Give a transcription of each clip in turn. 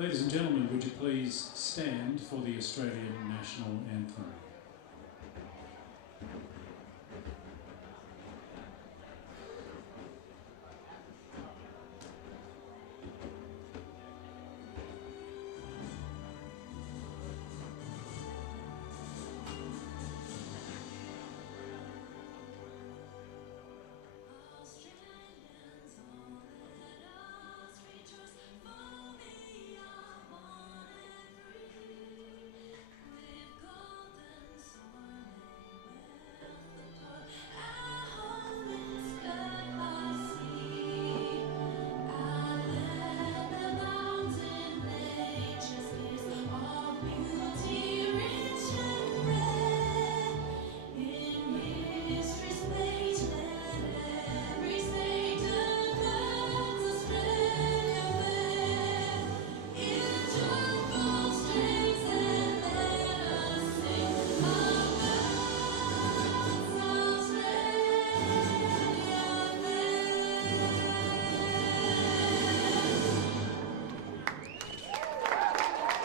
Ladies and gentlemen, would you please stand for the Australian National Anthem?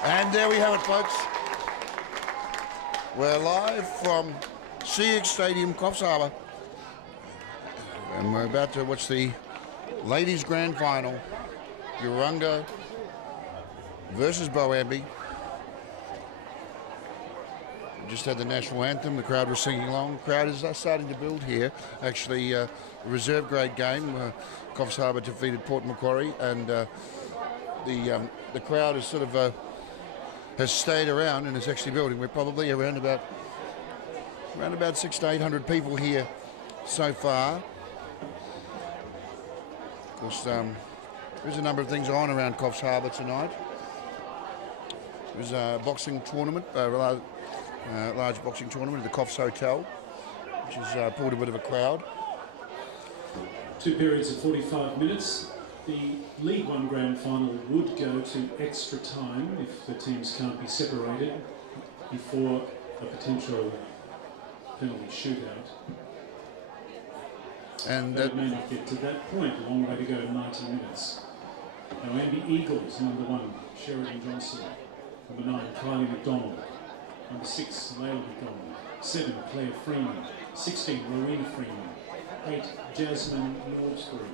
And there we have it, folks. We're live from CX Stadium, Coffs Harbour. And we're about to watch the ladies' grand final. Urunga versus Boambee. We just had the national anthem. The crowd was singing along. The crowd is starting to build here. Actually, a reserve grade game. Coffs Harbour defeated Port Macquarie, and the crowd is sort of has stayed around and is actually building. We're probably around about 600 to 800 people here so far. Of course, there's a number of things on around Coffs Harbour tonight. There's a boxing tournament, a large boxing tournament at the Coffs Hotel, which has pulled a bit of a crowd. 2 periods of 45 minutes. The League One Grand Final would go to extra time if the teams can't be separated before a potential penalty shootout. And that may not get to that point. A long way to go, 90 minutes. Boambee Eagles, number 1, Sheridan Johnson. Number 9, Kylie McDonald. Number 6, Layla McDonald. 7, Claire Freeman. 16, Rowena Freeman. 8, Jasmine Nordsbury.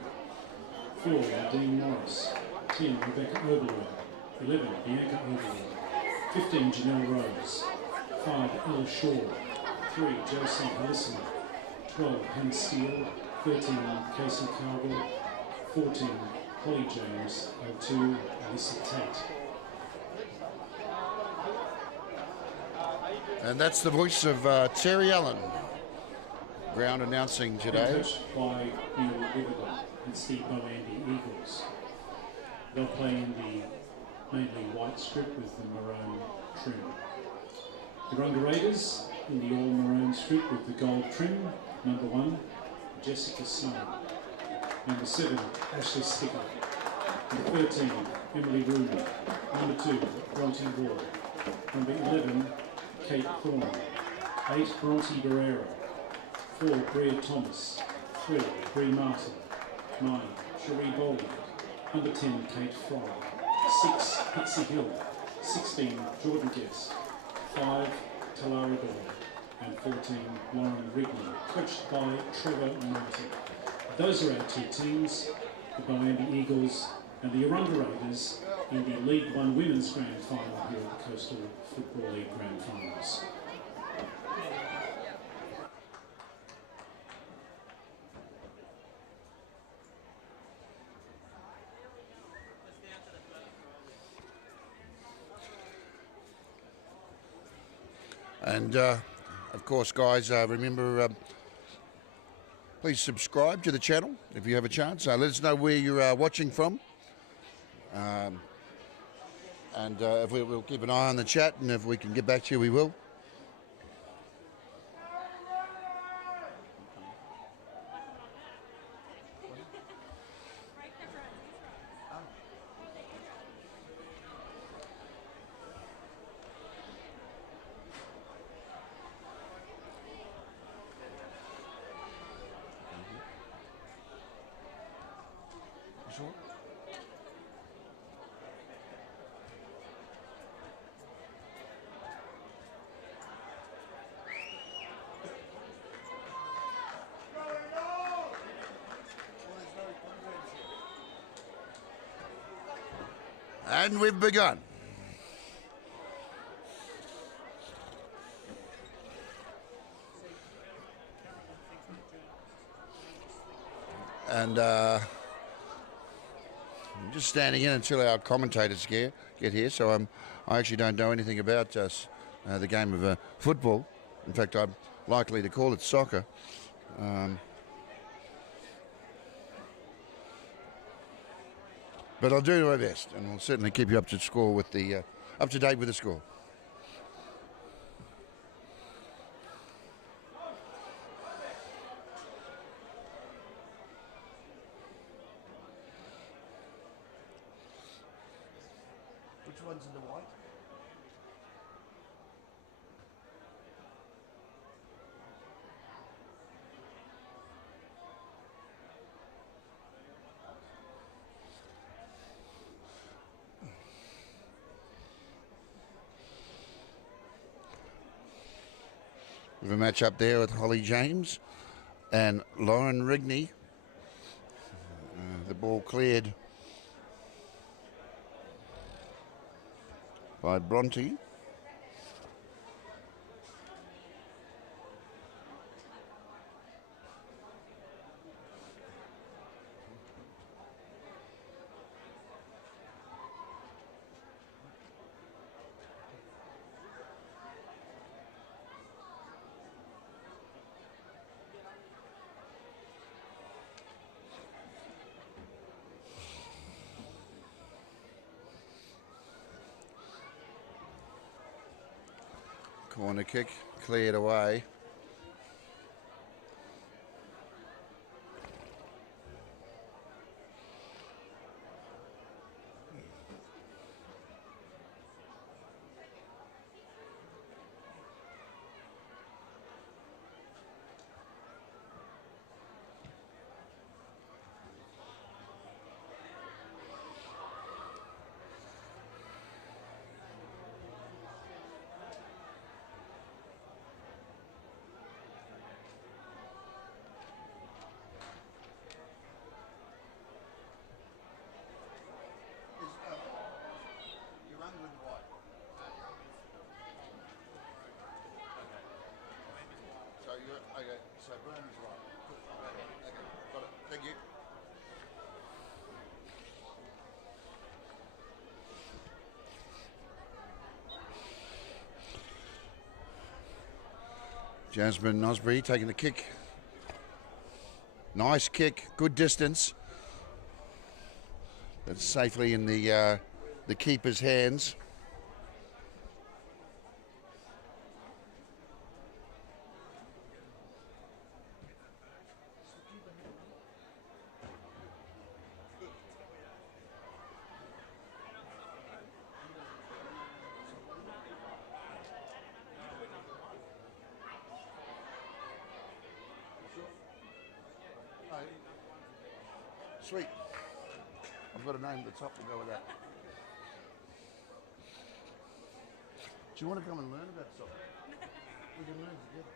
4, Dean Morris. 10, Rebecca Oberlin. 11, Bianca Oberlin. 15, Janelle Rose. 5, Ella Shaw. 3, Josie Halisson. 12, Hannah Steele. 13, Casey Cargill. 14, Holly James. And 2, Alyssa Tate. And that's the voice of Terry Allen, ground announcing today. Coached by Neil Witherden. It's the Boambee Eagles. They'll play in the mainly white strip with the maroon trim. The Urunga Raiders in the all maroon strip with the gold trim. Number 1, Jessica Snow. Number 7, Ashley Sticker. Number 13, Emily Rooney. Number 2, Bronte Ward. Number 11, Kate Thorne. 8, Bronte Barrera. 4, Bria Thomas. 3, Bree Martin. 9, Cherie Boland. Number 10, Kate Fry. 6, Pixie Hill. 16, Jordan Guest. 5, Talara Gore. And 14, Lauren Rigney, coached by Trevor Martin. Those are our 2 teams, the Boambee Eagles and the Urunga Raiders in the League One Women's Grand Final here at the Coastal Football League Grand Finals. And of course, guys, remember, please subscribe to the channel if you have a chance. Let us know where you're watching from. And if we'll keep an eye on the chat, and if we can get back to you, we will. And we've begun. And I'm just standing in until our commentators get here, so I actually don't know anything about the game of football. In fact, I'm likely to call it soccer. But I'll do my best, and we'll certainly keep you up to score with the up to date with the score. Which one's in the white? We have a match up there with Holly James and Lauren Rigney. The ball cleared by Bronte. Corner kick cleared away. Okay, so Brown is right. Okay, got it. Thank you. Jasmine Osbury taking the kick. Nice kick, good distance. That's safely in the keeper's hands. Sweet. I've got a name at the top to go with that. Do you want to come and learn about soccer? We can learn together.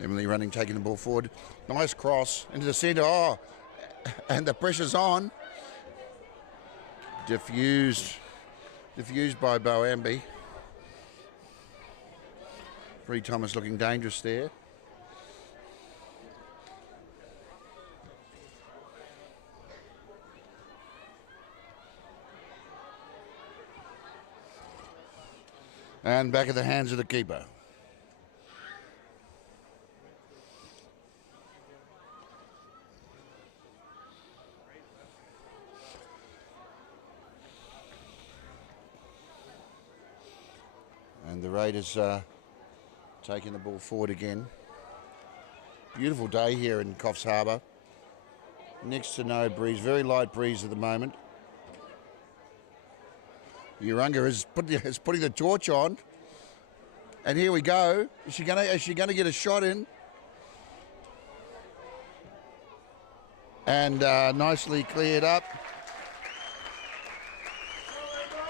Emily running, taking the ball forward. Nice cross into the centre. Oh, and the pressure's on. Diffused by Boambee. Bree Thomas looking dangerous there. And back at the hands of the keeper. And the Raiders taking the ball forward again. Beautiful day here in Coffs Harbour. Next to no breeze, very light breeze at the moment. Urunga is putting the torch on. And here we go. Is she gonna get a shot in? And nicely cleared up.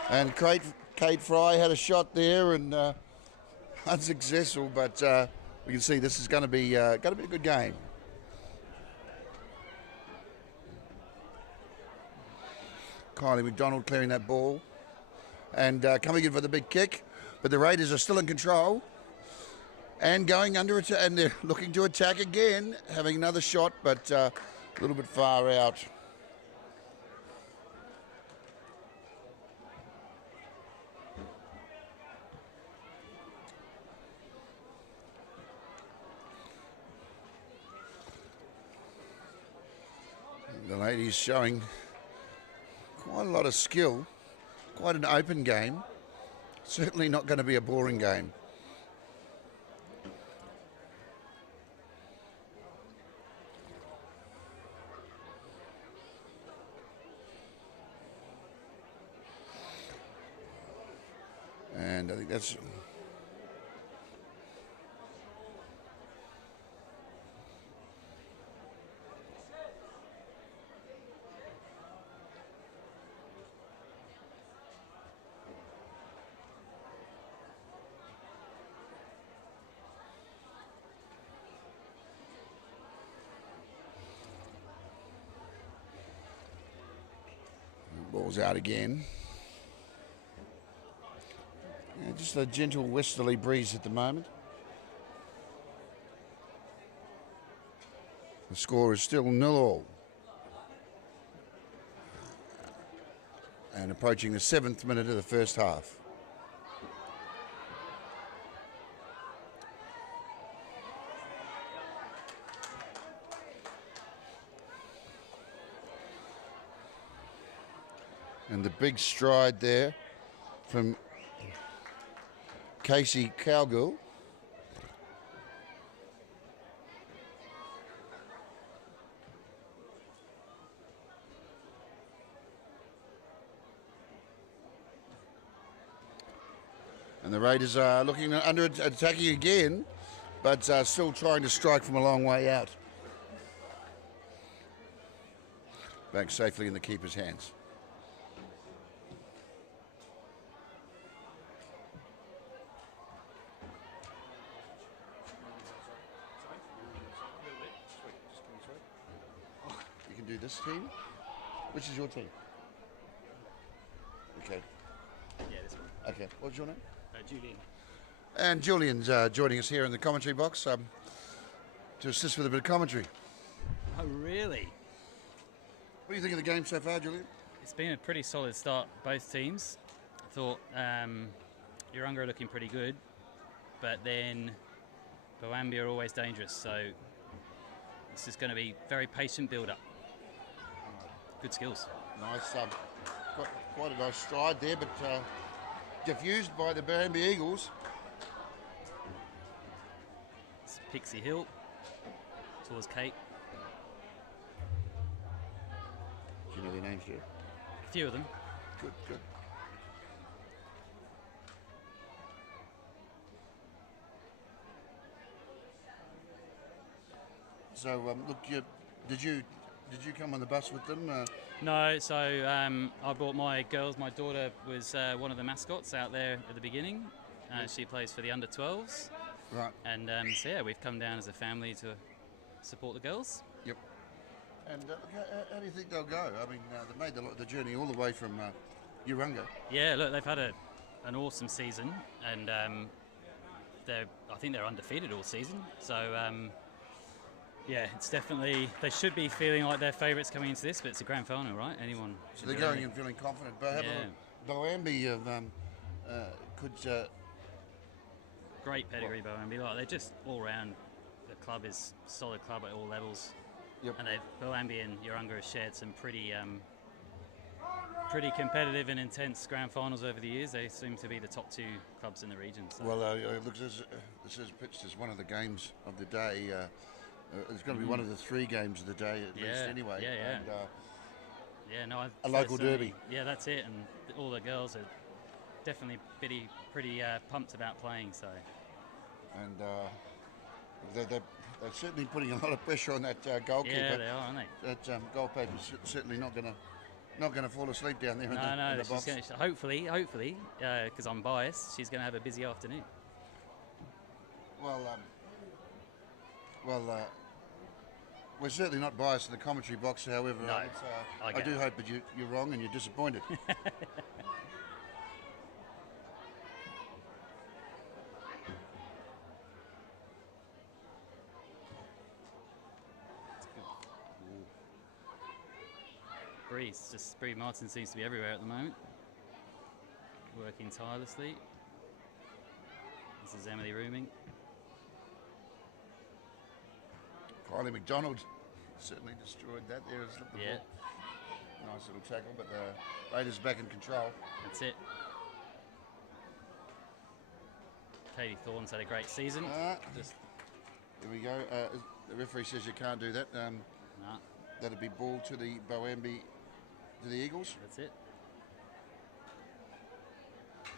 And Kate Fry had a shot there, and unsuccessful, but we can see this is going to be a good game. Kylie McDonald clearing that ball and coming in for the big kick, but the Raiders are still in control and going under it, and they're looking to attack again, having another shot, but a little bit far out. The ladies showing quite a lot of skill, quite an open game. Certainly not going to be a boring game. And I think that's... Ball's out again. Yeah, just a gentle westerly breeze at the moment. The score is still 0-0. And approaching the 7th minute of the first half. And the big stride there from Casey Cowgill. And the Raiders are looking under attacking again, but still trying to strike from a long way out. Back safely in the keeper's hands. Do this team? Which is your team? Okay. Yeah, this one. Okay. What's your name? Julian. And Julian's joining us here in the commentary box to assist with a bit of commentary. Oh, really? What do you think of the game so far, Julian? It's been a pretty solid start, both teams. I thought Urunga are looking pretty good, but then Boambee are always dangerous, so this is going to be very patient build-up. Good skills. Nice, quite a nice stride there, but diffused by the Boambee Eagles. It's Pixie Hill towards Kate. Do you know their names, Jeff? A few of them. Good, good. So, look, did you come on the bus with them? No, so I brought my girls. My daughter was one of the mascots out there at the beginning. She plays for the under-12s. Right. And so, yeah, we've come down as a family to support the girls. Yep. And how do you think they'll go? I mean, they made the journey all the way from Urunga. Yeah, look, they've had an awesome season, and I think they're undefeated all season. So, yeah, it's definitely, they should be feeling like they're favourites coming into this, but it's a grand final, right? Anyone. So they're going in feeling confident. But Boambee could. Great pedigree, Boambee. Like, they're just all round. The club is a solid club at all levels. Yep. And Boambee and Urunga have shared some pretty competitive and intense grand finals over the years. They seem to be the top two clubs in the region. So. Well, look, this is pitched as one of the games of the day. It's going to be one of the three games of the day at least, anyway. Yeah, no, a local derby. Yeah, that's it. And all the girls are definitely pretty pumped about playing. So. And they're certainly putting a lot of pressure on that goalkeeper. Yeah, they are, aren't they? That goalkeeper's certainly not going to fall asleep down there in the box. Hopefully, because I'm biased, she's going to have a busy afternoon. we're certainly not biased to the commentary box. However, No, I do hope that you're wrong and you're disappointed. Bree Martin seems to be everywhere at the moment, working tirelessly. This is Emily Rooming. Kylie McDonald certainly destroyed that there. Slipped the ball. Nice little tackle, but the Raiders back in control. That's it. Katie Thorne's had a great season. Here we go. The referee says you can't do that. Nah. That'd be ball to the Boambee, to the Eagles. That's it.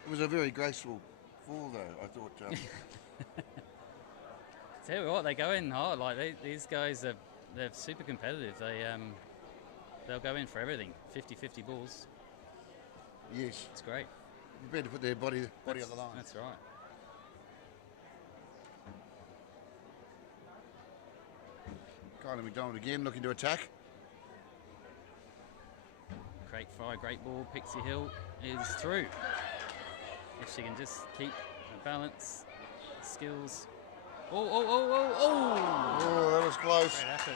It was a very graceful fall, though. I thought. Tell you what, they go in hard. Like these guys they're super competitive. They'll go in for everything. 50-50 balls. Yes, It's great. prepared to put their body on the line. That's right. Kylie McDonald again looking to attack. Great fire, great ball. Pixie Hill is through. If she can just keep the balance, skills. Oh! Oh, that was close. Great effort.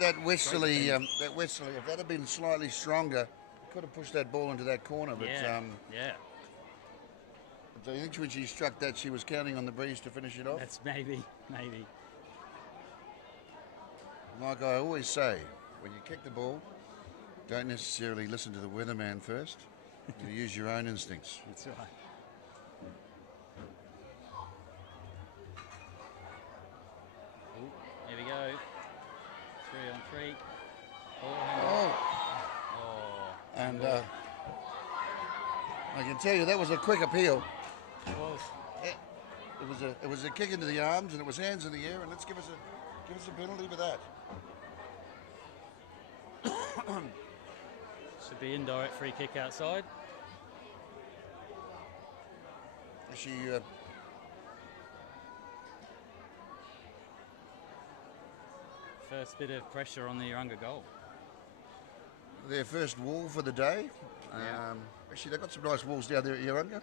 That Westerly, if that had been slightly stronger, could have pushed that ball into that corner. But Yeah. I think when she struck that, she was counting on the breeze to finish it off. That's maybe. Like I always say, when you kick the ball, don't necessarily listen to the weatherman first. You use your own instincts. That's right. Ooh, here we go. 3-on-3. Oh, and I can tell you that was a quick appeal. It was. It was a kick into the arms, and it was hands in the air. And let's give us a penalty for that. Should be indirect free kick outside. She First bit of pressure on the Urunga goal. their first wall for the day. Yeah. Actually, they've got some nice walls down there at Urunga.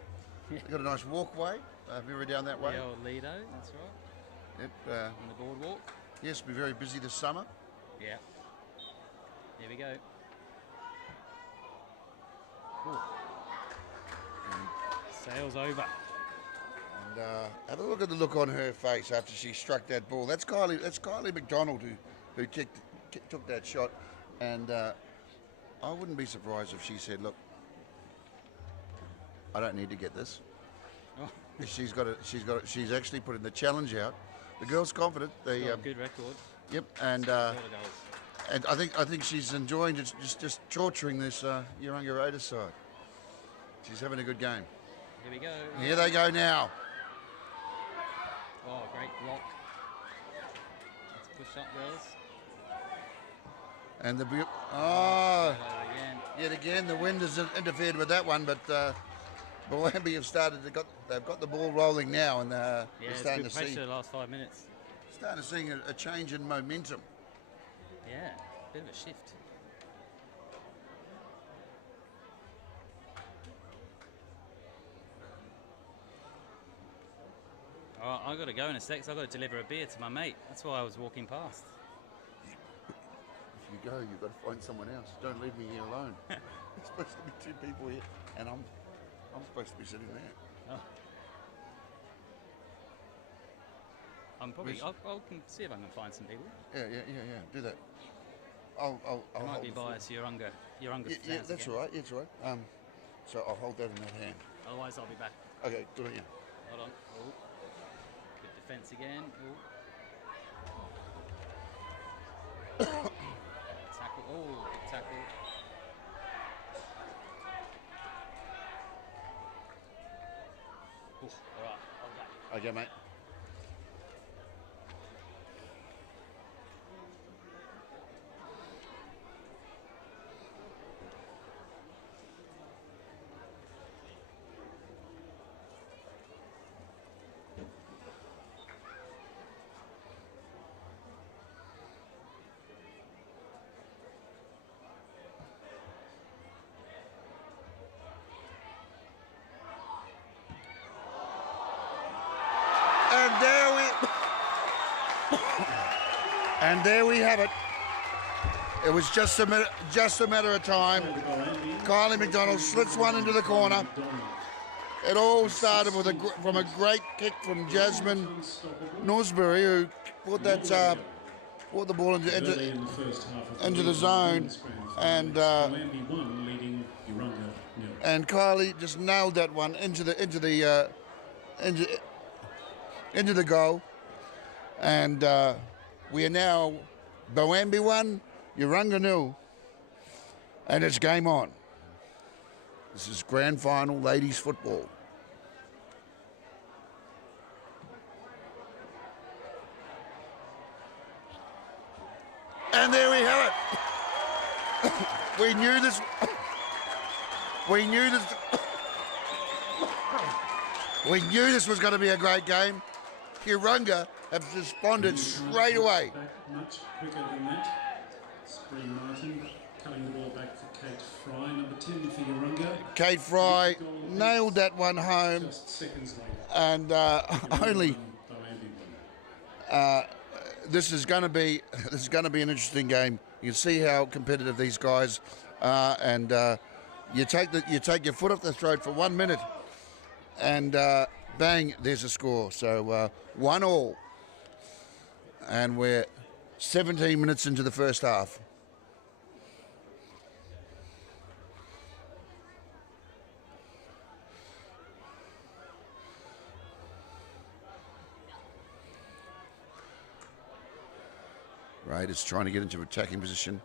They've got a nice walkway. Have you ever down that way? The old Lido, that's right. Yep. On the boardwalk. Yes, be very busy this summer. Yeah. Here we go. Sails over. And have a look at the look on her face after she struck that ball. That's Kylie McDonald who took that shot, and I wouldn't be surprised if she said, "Look, I don't need to get this." Oh. She's actually putting the challenge out. The girl's confident. They Got a good record. Yep, and A lot of goals. and I think she's enjoying just torturing this Urunga Raiders side. She's having a good game. Here we go. Here they go now. Oh, great block. Let's push up, girls. And Right over again. yet again the wind has interfered with that one, but Boambee they've got the ball rolling now, and Yeah, we're it's starting good to pressure see the last 5 minutes. a change in momentum. Yeah, bit of a shift. Oh, I've got to go in a sec, so I've got to deliver a beer to my mate. That's why I was walking past. If you go, you've got to find someone else. Don't leave me here alone. There's supposed to be two people here, and I'm supposed to be sitting there. Oh. I'll can see if I can find some people. Yeah. Do that. I'll I might hold be the phone. biased Urunga Yeah, fans that's again. all right. It's all right. So I'll hold that in that hand. Otherwise, I'll be back. Okay, good on you. Hold on. Oh. Good defence again. Oh. Tackle. Oh, good tackle. Oof, all right, I'll go. Okay, mate. And there we have it. It was just a matter of time. Kylie McDonald slits one into the corner. It all started with from a great kick from Jasmine Norsbury, who put that put the ball into the zone, and Kylie just nailed that one into the goal, and we are now Boambee 1, Urunga 0, and it's game on. This is grand final ladies football. And there we have it. We knew this. We knew this was going to be a great game. Urunga have responded straight away. Much quicker than that. Spree Martin cutting the ball back for Kate Fry, number 10 for Urunga. Kate Fry nailed that one home. Just seconds later. And this is going to be an interesting game. You can see how competitive these guys are, and you take your foot off the throat for 1 minute, and bang, there's a score. So 1-1, and we're 17 minutes into the first half. Raiders trying to get into attacking position.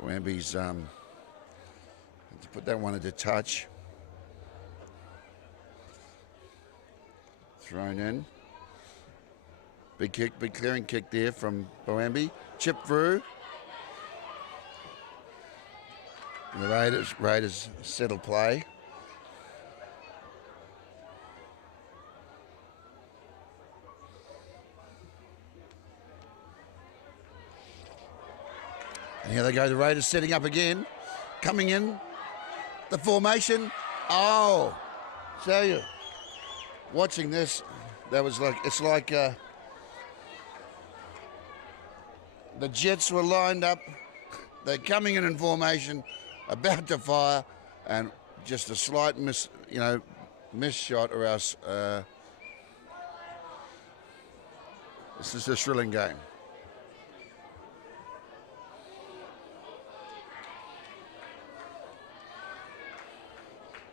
Boambee's had to put that one into touch. Thrown in. Big kick, big clearing kick there from Boambee. Chip through. And the Raiders settle play. And here they go, the Raiders setting up again. Coming in. The formation. Oh, tell you. Watching this, that was like, it's like the Jets were lined up. They're coming in formation, about to fire, and just a slight miss shot, or else this is a thrilling game.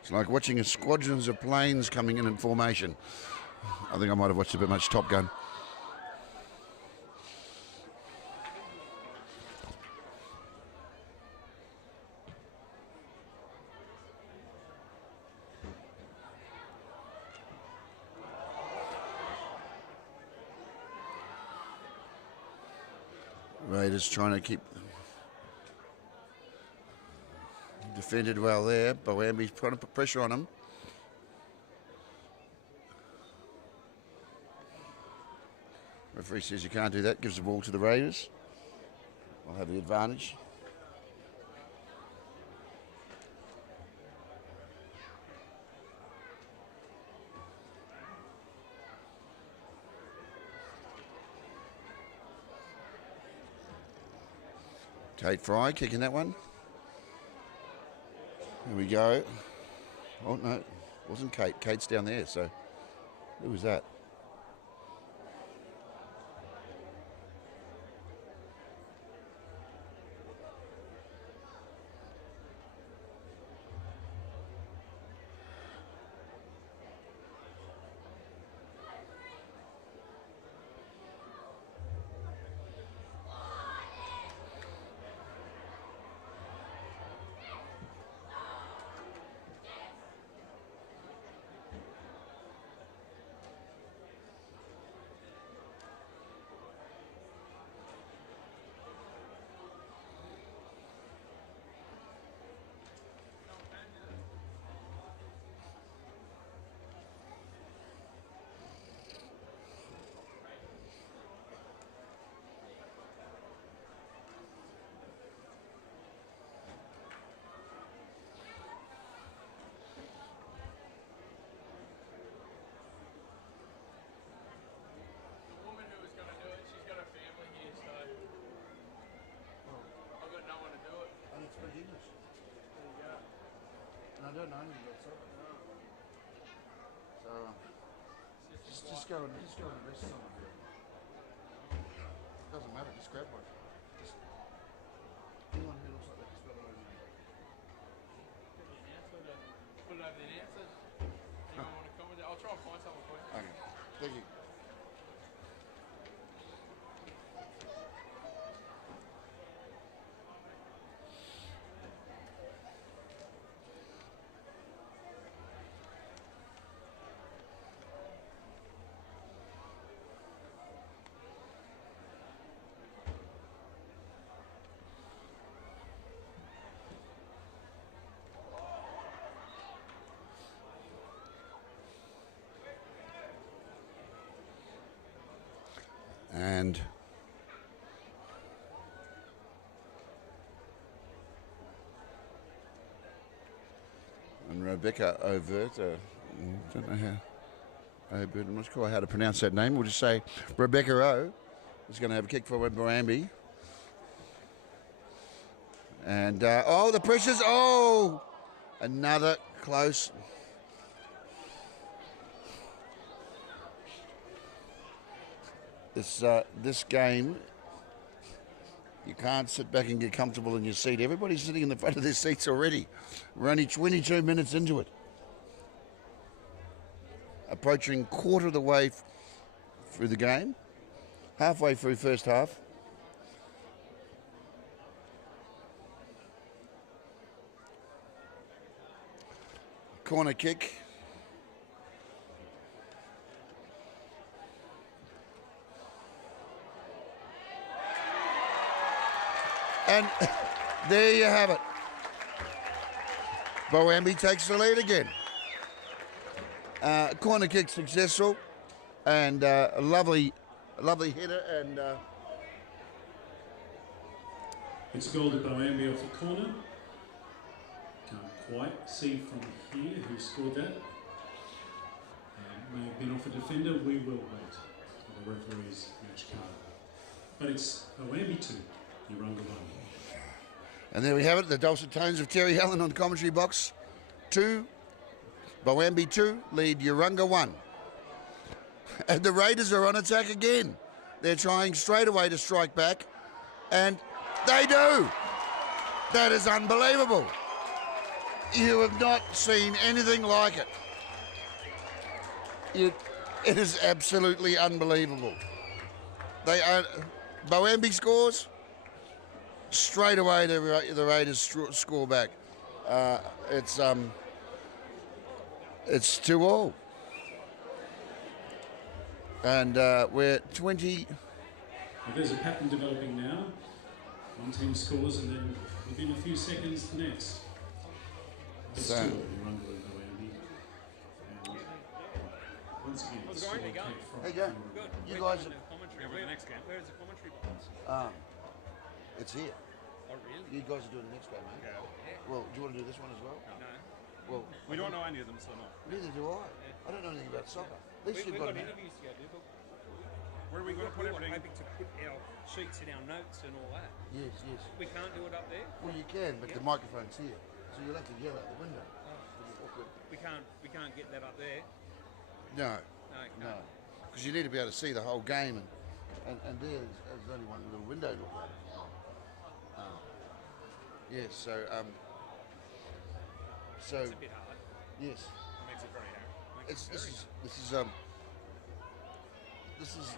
It's like watching squadrons of planes coming in formation. I think I might have watched a bit much Top Gun. Raiders trying to keep defended well there. Boambee's trying to put pressure on him. Referee says you can't do that, gives the ball to the Raiders. I'll have the advantage. Kate Fry kicking that one. Here we go. Oh, no, it wasn't Kate. Kate's down there, so who was that? go and rest some of it. Doesn't matter, just grab one. Just anyone who looks like that, just rub it over. Put it over the announcers. Anyone want to come with it? I'll try and find someone for you. Okay, thank you. And Rebecca Overt, don't know how, Overt, I'm not sure how to pronounce that name. We'll just say Rebecca O is going to have a kick for Boambee. And, oh, the pressures, oh, another close. This game, you can't sit back and get comfortable in your seat. Everybody's sitting in the front of their seats already. We're only 22 minutes into it. Approaching quarter of the way through the game. Halfway through first half. Corner kick. And there you have it. Boambee takes the lead again. Corner kick successful, and a lovely header. And it's a goal to Boambee off the corner. Can't quite see from here who scored that. May have been off a defender. We will wait for the referee's match card. But it's Boambee 2, Urunga 1. And there we have it, the dulcet tones of Terry Helen on the commentary box. 2, Boambee 2, lead Urunga 1. And the Raiders are on attack again. They're trying straight away to strike back, and they do. That is unbelievable. You have not seen anything like it. It is absolutely unbelievable. Boambee scores. Straight away, the Raiders score back. It's 2-2, and we're 20. Well, there's a pattern developing now. One team scores, and then within a few seconds, the next. So, Urunga and Boambee. And once again, How's it going? How you going? hey, Joe. Good. You guys. Commentary. Where's the next game? Where's the commentary box? It's here. Oh, really? You guys are doing the next game, mate. Yeah. Well, do you want to do this one as well? No. Well, We don't know any of them, so no. neither do I. I don't know anything about soccer. At least We've you've got got interviews to go do, but Where are we going to put we were everything? hoping to put our sheets in our notes and all that. Yes, yes. We can't do it up there. Well, you can, but the microphone's here, so you'll have to yell out the window. Awkward. We can't get that up there. No, No. because you need to be able to see the whole game, and there's only one little window to look at. Yes, so It's a bit hard. yes, It makes it very hard. this is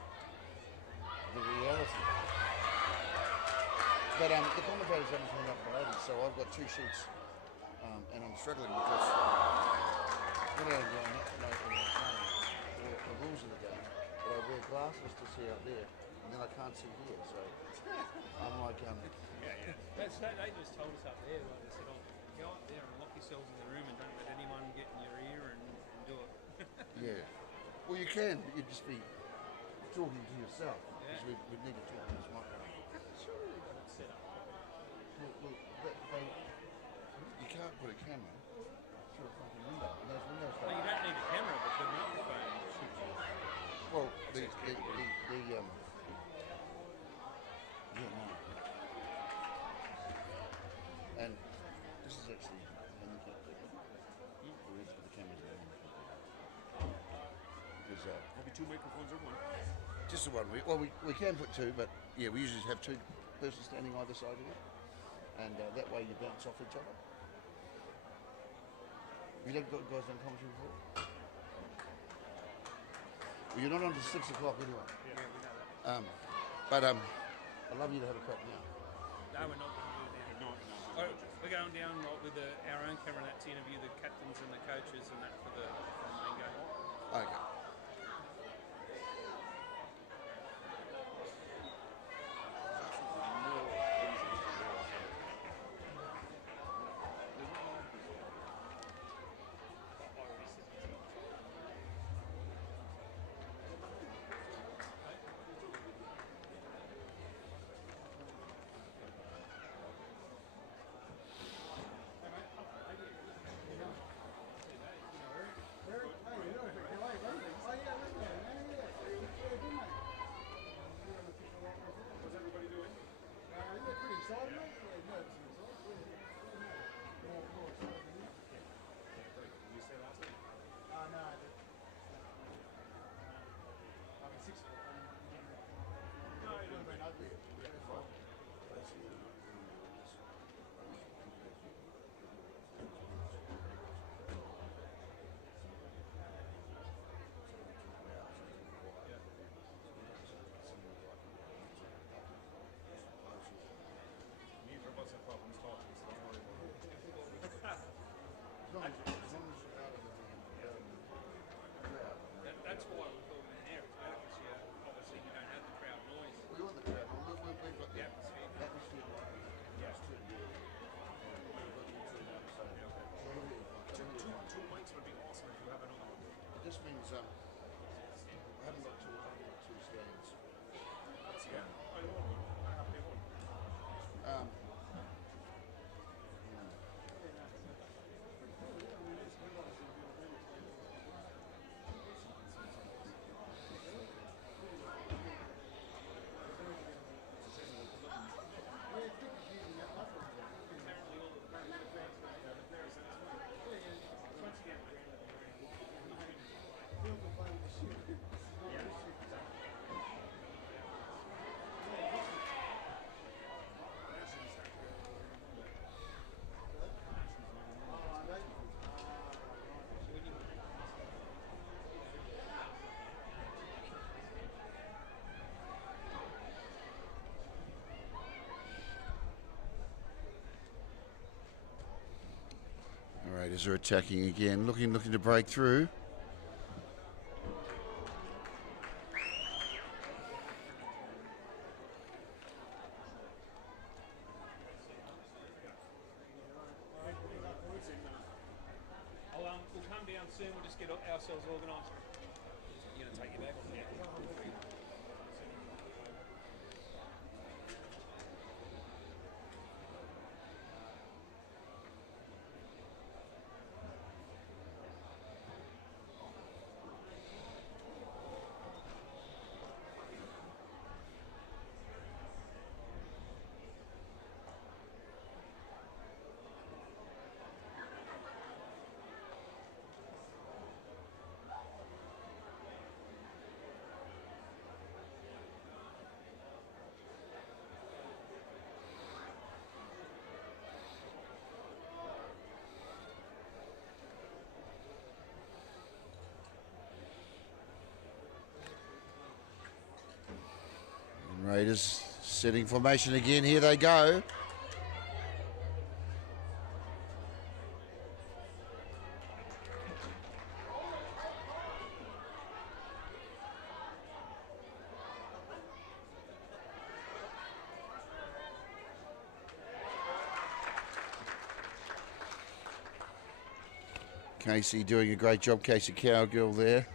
the reality. But the commentators haven't turned up for ladies, so I've got 2 sheets, and I'm struggling because not only do I not know the rules of the game, but I wear glasses to see out there, and then I can't see here, so I'm like, They just told us up there, like they said, go up there and lock yourselves in the room and don't let anyone get in your ear and do it. yeah. Well, you can, but you'd just be talking to yourself, because Yeah. we'd need to talk on this microphone. Surely they got it set up. Well, you can't put a camera through a fucking window. And those windows No, you don't need a camera, but the microphone. Well, yeah, no. And this is actually handicapped. The rest of the cameras are handicapped. Because There'll be 2 microphones or 1. just the one. We can put 2, but yeah, we usually have 2 persons standing either side of it, and that way you bounce off each other. You guys done commentary before? Well, you're not on till 6 o'clock anyway. Yeah, we know that. But I'd love you to have a crack now. No, we're not going to do it now. No. We're going down with our own camera and that to interview the captains and the coaches and that for the main game. Okay. Neither of us have problems talking, so don't worry about it. That's why we thought we were there as well, because obviously you don't have the crowd noise. We want the crowd. We've got The atmosphere. atmosphere. Yeah. Two mics would be awesome if you have another one. It just means I haven't got 2 stands. That's I know. I have one. Raiders are attacking again, looking to break through. We'll come down soon. We'll just get ourselves organised. You're going to take your bag off? Yeah. Raiders setting formation again. Here they go. Casey doing a great job, Casey Cowgill there.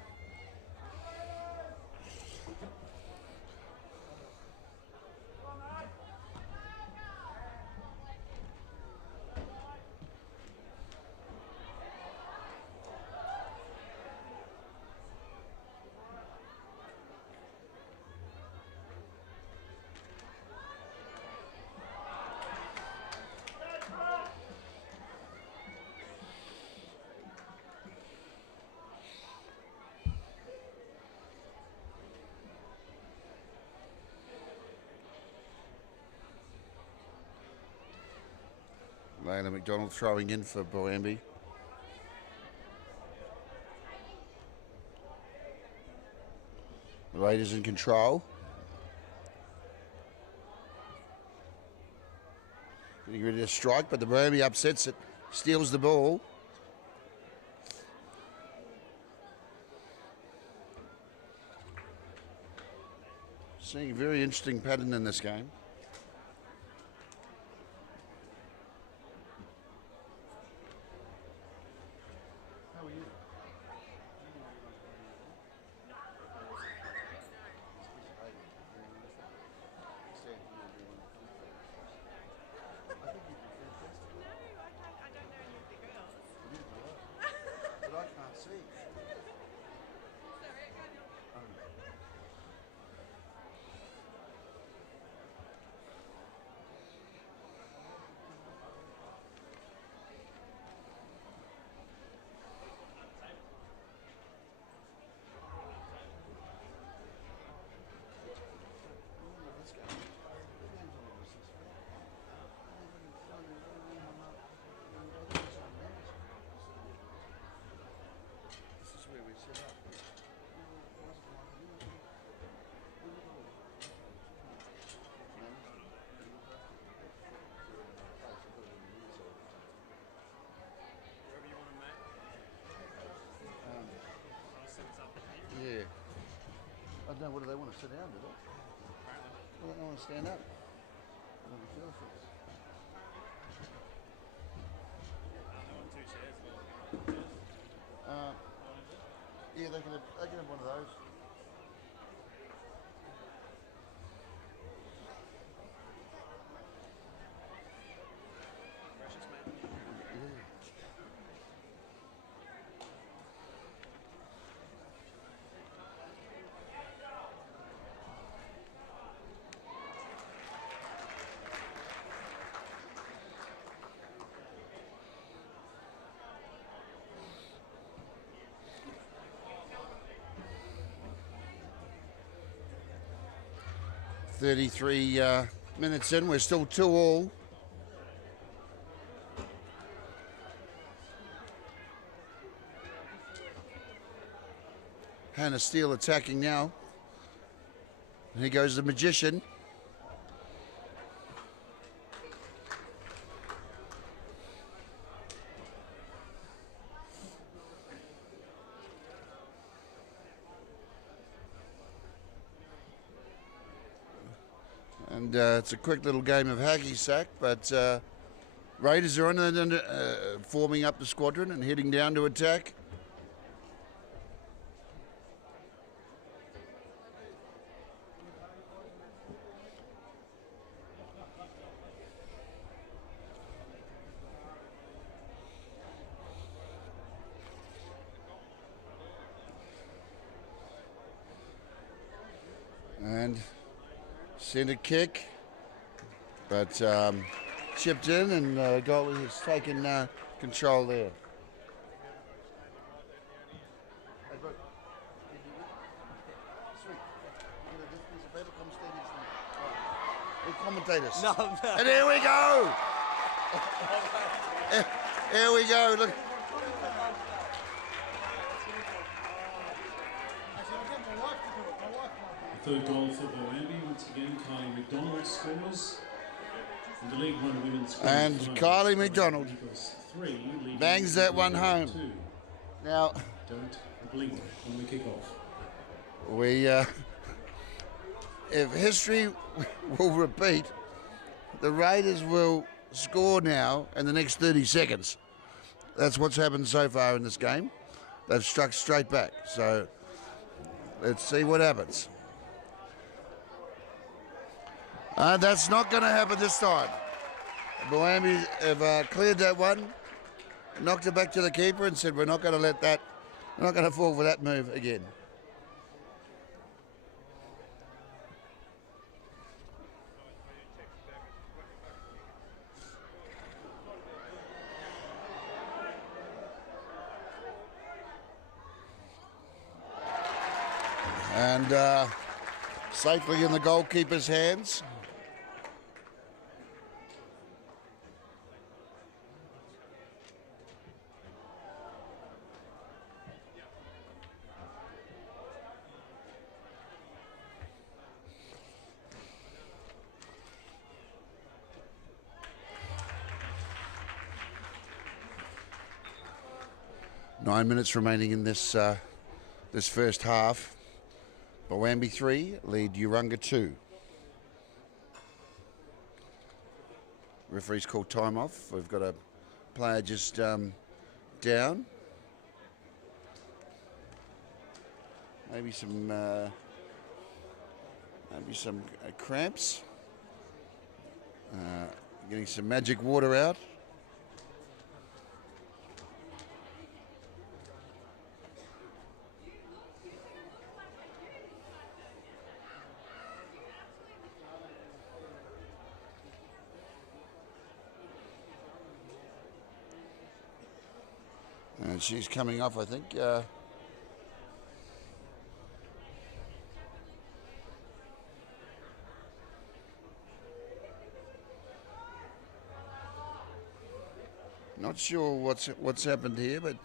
Layla McDonald throwing in for Boambee. The Raiders in control. Getting ready to strike, but the Boambee upsets it, steals the ball. Seeing a very interesting pattern in this game. How are you? But I can't see. This is where we set up. Wherever you want to make. Yeah. I don't know, what do they want to sit down, do they? Well, they want to stand up. I don't feel for it. They want 2 chairs. Yeah, they can have one of those. Precious, mate. Yeah. "33 minutes in, we're still 2-2. Hannah Steele attacking now. And here goes the magician. And it's a quick little game of hacky sack, but Raiders are on forming up the squadron and heading down to attack. And centre kick, but chipped in, and goalie has taken control there. Commentators. No. And here we go. Here we go. Look. Third goal for Boambee. Once again, Kylie McDonald scores. In the League One Women's And Kylie McDonald bangs that one home. Now, don't blink when we kick off. we, if history will repeat, the Raiders will score now in the next 30 seconds. That's what's happened so far in this game. They've struck straight back. So let's see what happens. That's not going to happen this time. Boambee have cleared that one, knocked it back to the keeper and said, we're not going to let that, we're not going to fall for that move again. And safely in the goalkeeper's hands. 9 minutes remaining in this this first half. Boambee 3 lead Urunga 2. Referee's called time off. We've got a player just down. Maybe some cramps. Getting some magic water out. And she's coming off, I think. Not sure what's happened here, but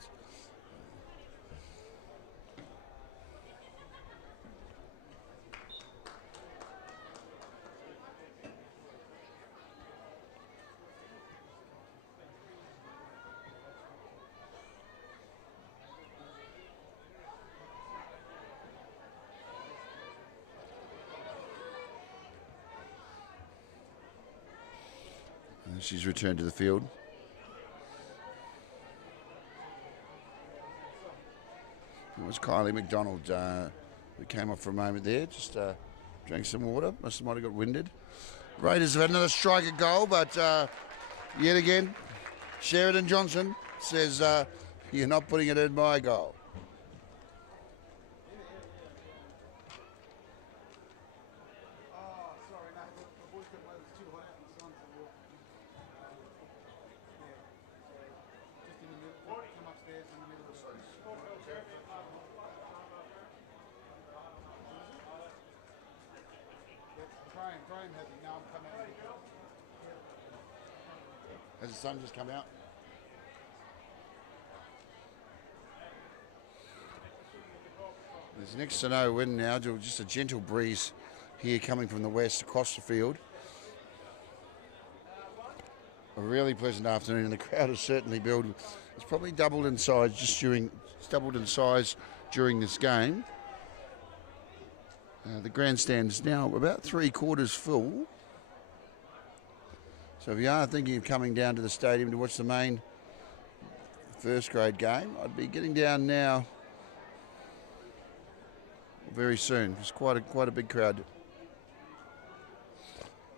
she's returned to the field. It was Kylie McDonald who came off for a moment there, just drank some water, might have got winded. Raiders have had another striker goal, but yet again, Sheridan Johnson says, you're not putting it in my goal. Has the sun just come out? There's next to no wind now, just a gentle breeze here coming from the west across the field. A really pleasant afternoon, and the crowd has certainly built. It's probably doubled in size during this game. The grandstand is now about 3/4 full. So if you are thinking of coming down to the stadium to watch the main first grade game, I'd be getting down now very soon. It's quite a big crowd.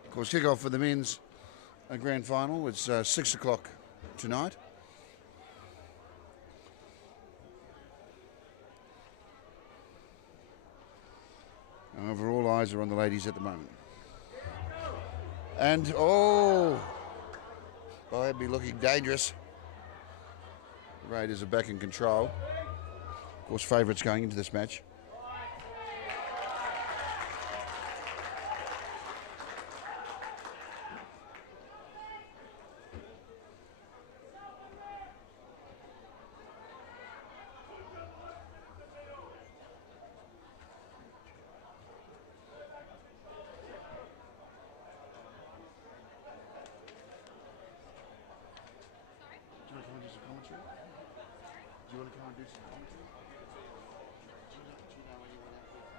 Of course, kick-off for the men's grand final. It's 6 o'clock tonight. However, all eyes are on the ladies at the moment. And, Boambee looking dangerous. The Raiders are back in control. Of course, favourites going into this match. Do you want to come and do some commentary? Do you know anyone out there?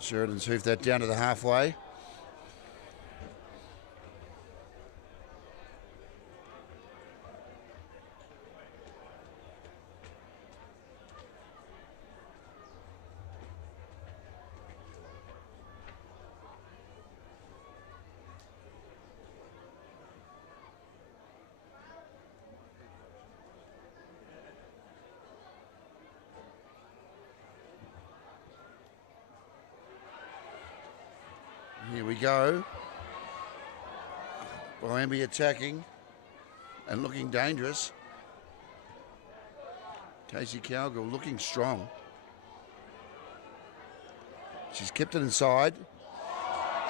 Sheridan's hoofed that down to the halfway. Here we go. Boambee attacking and looking dangerous. Casey Cowgill looking strong. She's kept it inside.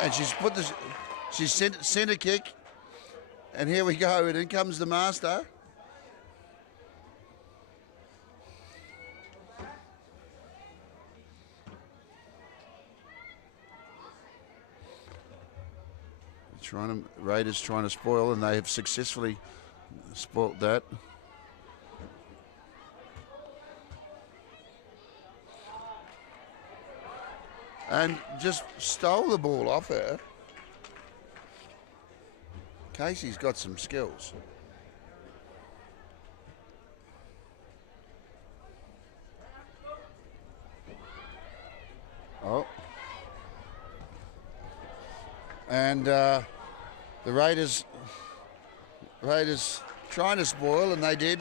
And she's sent centre kick. And here we go. And in comes the master. Raiders trying to spoil, and they have successfully spoilt that. And just stole the ball off her. Casey's got some skills. Oh. And the Raiders trying to spoil, and they did.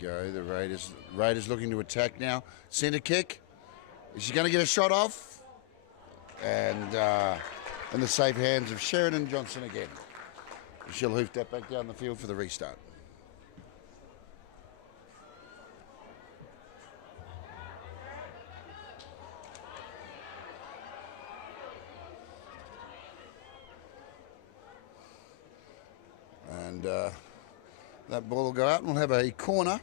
Go. The Raiders looking to attack now. Centre kick. Is she going to get a shot off? And in the safe hands of Sheridan Johnson again. She'll hoof that back down the field for the restart. And that ball will go out and we'll have a corner.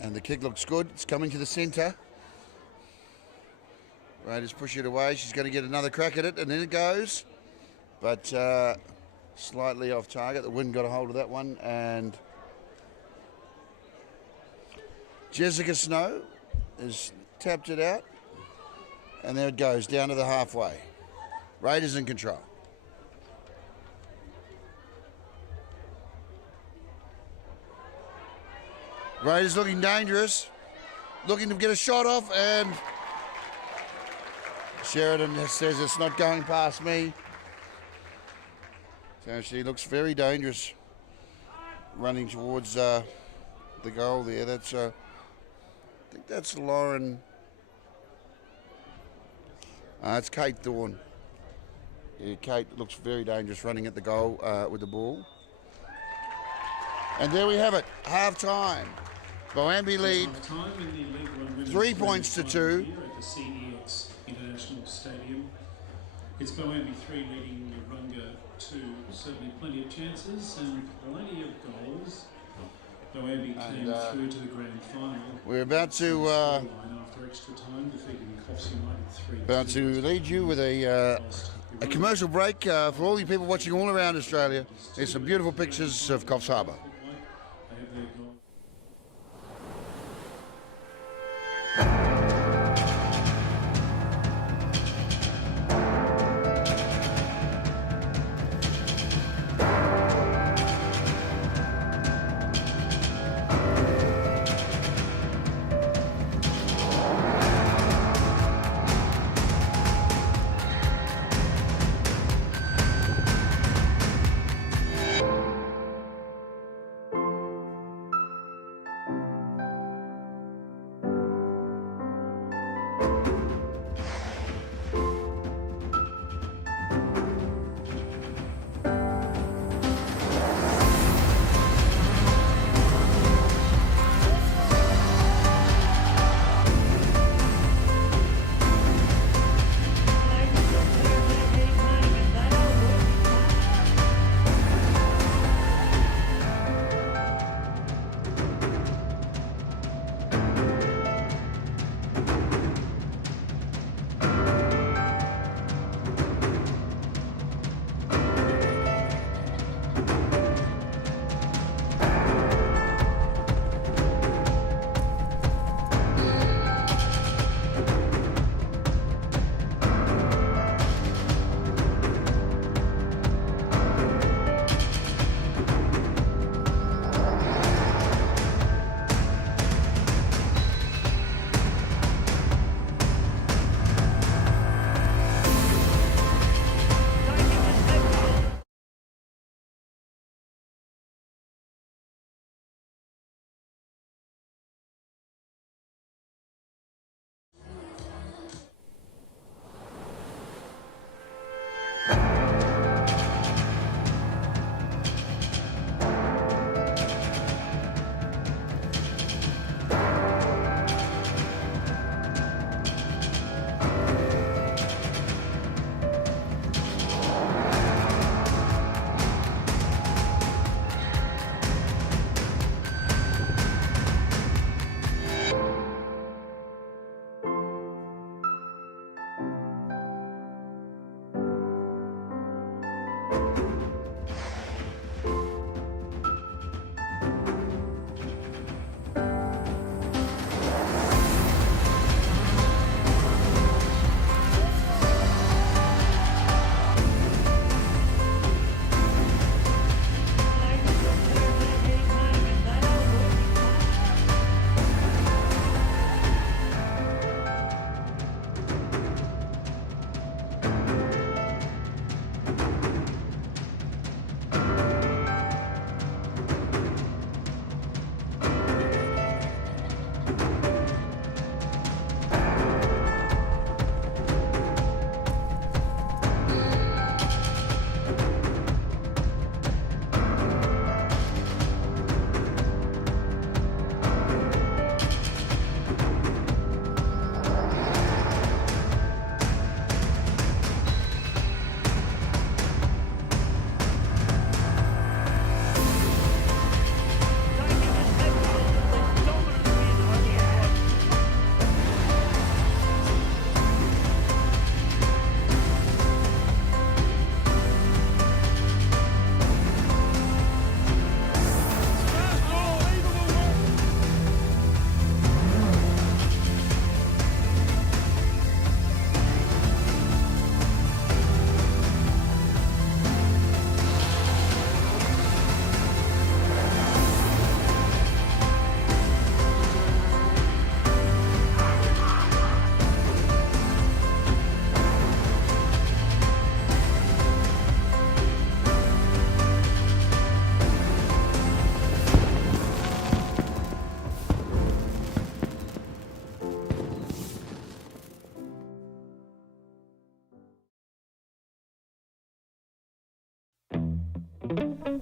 And the kick looks good. It's coming to the centre. Raiders push it away. She's going to get another crack at it, and then it goes. But slightly off target. The wind got a hold of that one. And Jessica Snow has tapped it out. And there it goes, down to the halfway. Raiders in control. Raiders looking dangerous, looking to get a shot off, and Sheridan says it's not going past me. So she looks very dangerous, running towards the goal there. That's I think that's Lauren. It's Kate Thorne. Yeah, Kate looks very dangerous running at the goal with the ball. And there we have it, half time. Boambee lead 3 points to 2. At the CEX International Stadium. It's Boambee 3 leading Urunga 2. Certainly plenty of chances and plenty of goals. Boambee came through to the grand final. We're about to after extra time, defeating Coffs United 3. about to lead you with a commercial break for all you people watching all around Australia. There's some beautiful pictures of Coffs Harbour.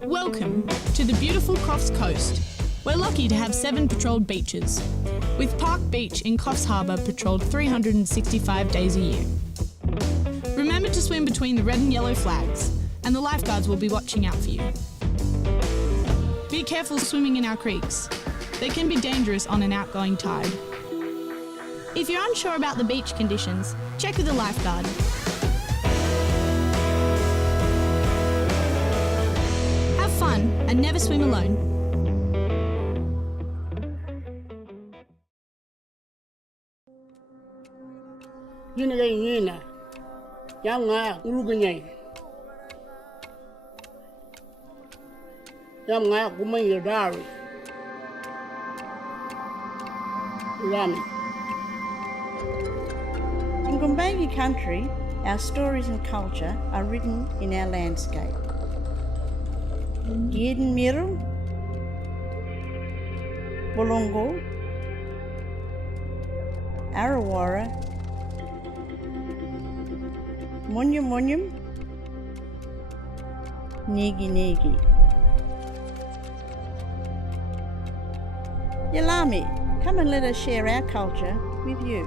Welcome to the beautiful Coffs Coast. We're lucky to have 7 patrolled beaches, with Park Beach in Coffs Harbour patrolled 365 days a year. Remember to swim between the red and yellow flags, and the lifeguards will be watching out for you. Be careful swimming in our creeks. They can be dangerous on an outgoing tide. If you're unsure about the beach conditions, check with a lifeguard. Have fun and never swim alone. Yina, Yanga, Urunga. Yanga, Gumay Dari. Rami. In Boambee country, our stories and culture are written in our landscape. Giden Miru, Bolongo, Arawara, Munyum Munyum, Nigi Nigi. Yalami, come and let us share our culture with you.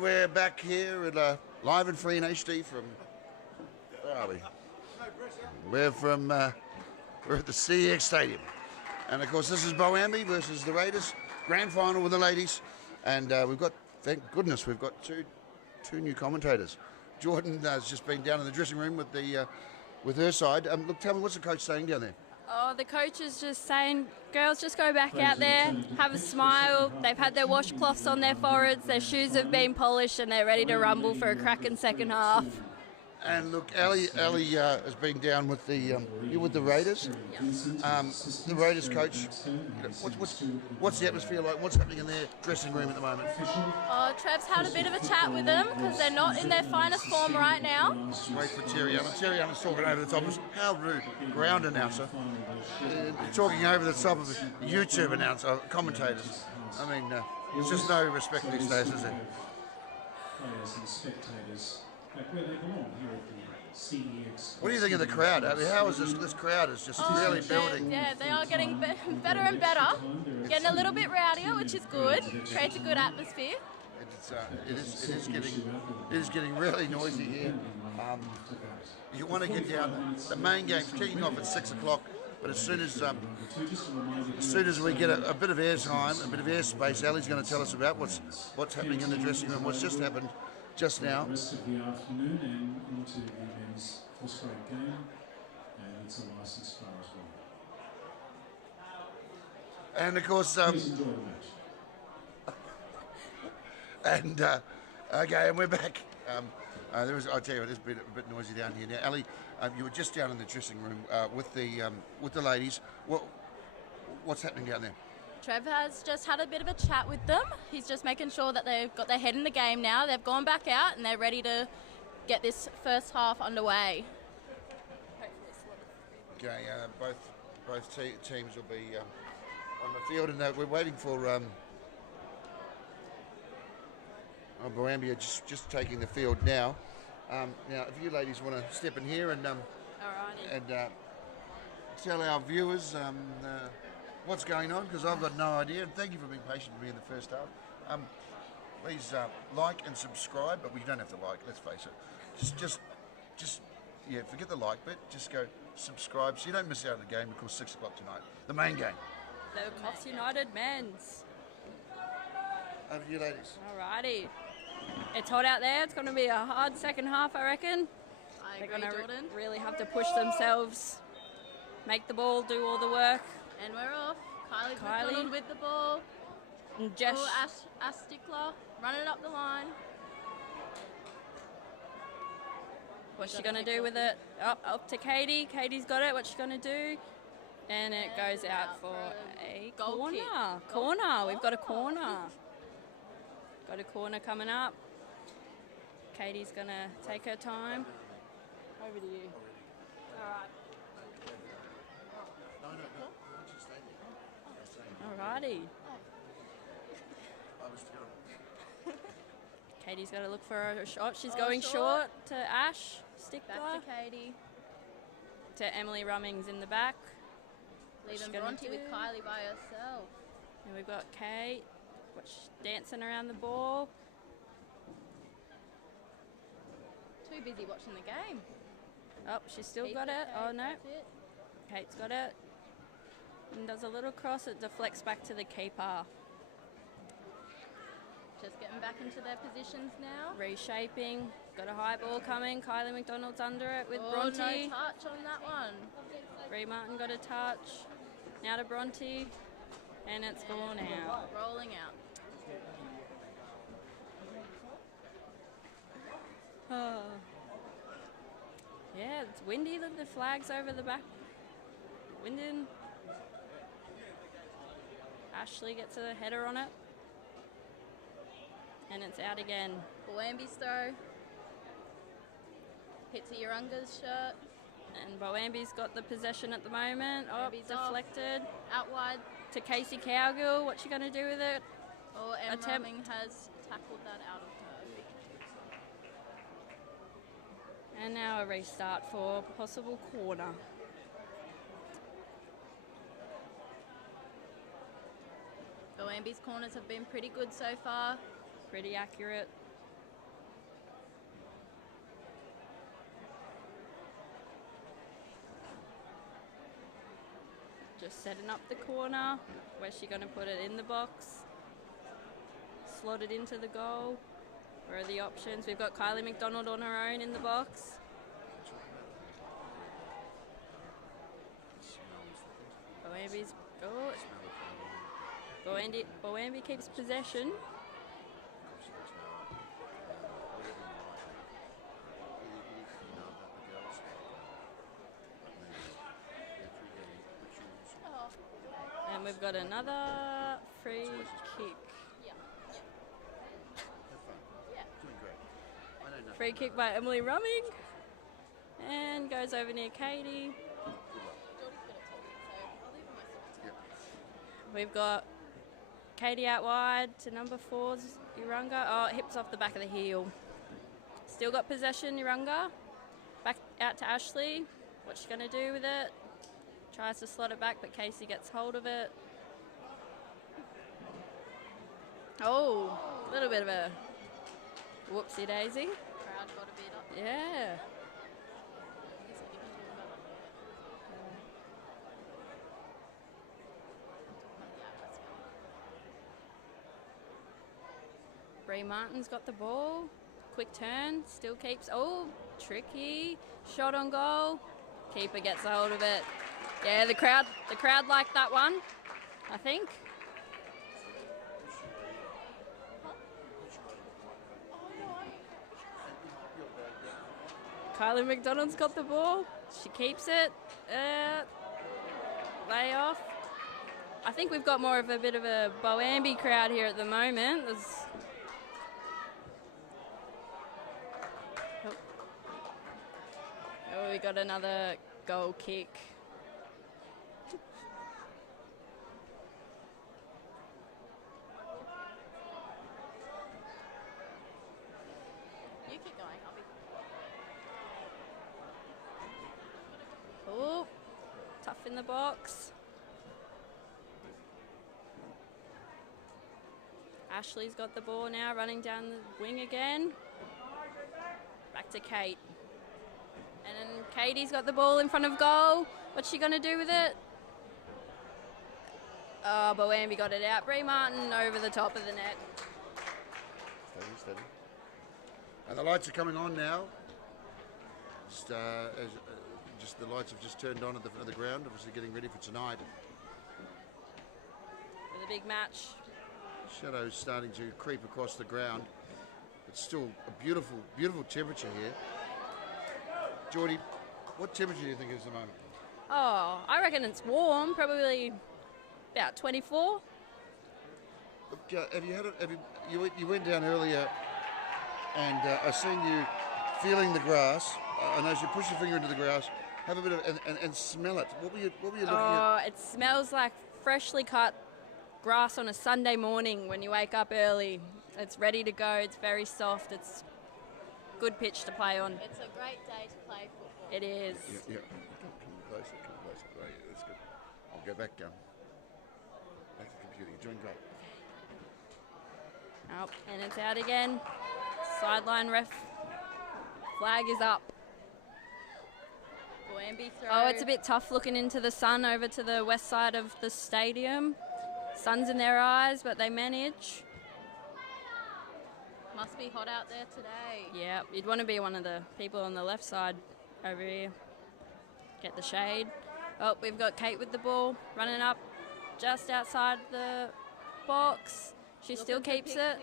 And we're back here at live and free in HD from. Where are we? We're at the CEX Stadium, and of course this is Boambee versus the Raiders, grand final with the ladies, and we've got, thank goodness, we've got two new commentators. Jordan has just been down in the dressing room with her side. Look, tell me, what's the coach saying down there? Oh, the coach is just saying, girls, just go back out there, have a smile. They've had their washcloths on their foreheads, their shoes have been polished, and they're ready to rumble for a cracking second half. And look, Ali has been down with the Raiders. The Raiders coach. What's the atmosphere like? What's happening in their dressing room at the moment? Oh, Trev's had a bit of a chat with them because they're not in their finest form right now. Wait for Terry Allen. Terry Allen's talking over the top. How rude! Ground announcer talking over the top of the YouTube announcer commentators. I mean, there's just no respect these days, is there? Players and spectators. Back where they belong here at the CEX. What do you think of the crowd? I mean, how is this crowd is just really building? Yeah, they are getting better and better. Getting a little bit rowdier, which is good. Creates a good atmosphere. It is getting really noisy here. You want to get down. The main game's kicking off at 6 o'clock, but as soon as we get a bit of air time, a bit of airspace, Ali's going to tell us about what's happening in the dressing room. What's just happened just now. The rest of the afternoon and into the men's first grade game, and it's a licensed bar as well. And of course, Please enjoy the match. and okay, and we're back. I'll tell you, it's a bit noisy down here now. Ali, you were just down in the dressing room with the ladies. What's happening down there? Trev has just had a bit of a chat with them. He's just making sure that they've got their head in the game now. They've gone back out and they're ready to get this first half underway. Okay, both teams will be on the field, and we're waiting for Boambee just taking the field now. Now, if you ladies want to step in here and tell our viewers what's going on, because I've got no idea. And thank you for being patient with me in the first half. Please like and subscribe, but we don't have to like. Let's face it. Just forget the like bit. Just go subscribe so you don't miss out on the game. Of course, 6 o'clock tonight, the main game. The Coffs United men's. Over to you, ladies. Alrighty. It's hot out there. It's going to be a hard second half, I reckon. They're going to really have to push themselves, make the ball do all the work. And we're off. Kylie McDonald with the ball. And Jess. Ash Stickler running up the line. What's she going to do with it? Up to Katie. Katie's got it. What's she going to do? And it goes out for a corner. Corner. We've got a corner. Got a corner coming up. Katie's going to take her time. Over to you. All right. Alrighty. Katie's got to look for a shot. She's going short to Ash Stickler. Back to Katie. To Emily Rummings in the back. Leaving Bronte with Kylie by herself. And we've got Kate dancing around the ball. Too busy watching the game. Oh, she's still got it. Oh, no. Kate's got it. And does a little cross. It deflects back to the keeper. Just getting back into their positions now. Reshaping. Got a high ball coming. Kylie McDonald's under it with Bronte. No touch on that one. Bree Martin got a touch. Now to Bronte. And it's gone out. Rolling out. Oh. Yeah, it's windy. Look, the flag's over the back. Winding. Ashley gets a header on it. And it's out again. Boambee's throw. Hits a Urunga's shirt. And Boambee's got the possession at the moment. Oh, deflected. Out wide. To Casey Cowgill. What's she going to do with it? Oh, Em Rumming has tackled that out of her. And now a restart for possible corner. Boambee's corners have been pretty good so far. Pretty accurate. Just setting up the corner. Where's she going to put it? In the box. Slot it into the goal. Where are the options? We've got Kylie McDonald on her own in the box. Boambee's... Oh. Boambee keeps possession. And we've got another free kick. Free kick by Emily Rumming. And goes over near Katie. We've got Katie out wide to number 4's Urunga. Oh, it hips off the back of the heel. Still got possession, Urunga. Back out to Ashley. What's she going to do with it? Tries to slot it back, but Casey gets hold of it. Oh, a little bit of a whoopsie daisy. Crowd got a bit up. Yeah. Bree Martin's got the ball. Quick turn, still keeps. Oh, tricky. Shot on goal. Keeper gets a hold of it. Yeah, the crowd liked that one, I think. Kylie McDonald's got the ball. She keeps it. Lay off. I think we've got more of a bit of a Boambee crowd here at the moment. Oh, we got another goal kick. You keep going. I'll be. Oh, tough in the box. Ashley's got the ball now, running down the wing again. Back to Kate. And then Katie's got the ball in front of goal. What's she going to do with it? Oh, Boambee got it out. Bree Martin over the top of the net. Steady. And the lights are coming on now. Just the lights have just turned on at the ground, obviously getting ready for tonight. For the big match. Shadows starting to creep across the ground. It's still a beautiful, beautiful temperature here. Geordie, what temperature do you think it is at the moment? Oh, I reckon it's warm, probably about 24. Look, you went down earlier, and I seen you feeling the grass. And as you push your finger into the grass, have a bit of and smell it. What were you looking at? Oh, it smells like freshly cut grass on a Sunday morning when you wake up early. It's ready to go. It's very soft. It's good pitch to play on. It's a great day to play football. It is. Yeah. Come closer. Right, that's good. I'll go back to the computer. You're doing great. Oh, and it's out again. Sideline ref. Flag is up. Boambee throw. Oh, it's a bit tough looking into the sun over to the west side of the stadium. Sun's in their eyes, but they manage. Must be hot out there today. Yeah, you'd want to be one of the people on the left side over here. Get the shade. Oh, we've got Kate with the ball, running up just outside the box. She still keeps it.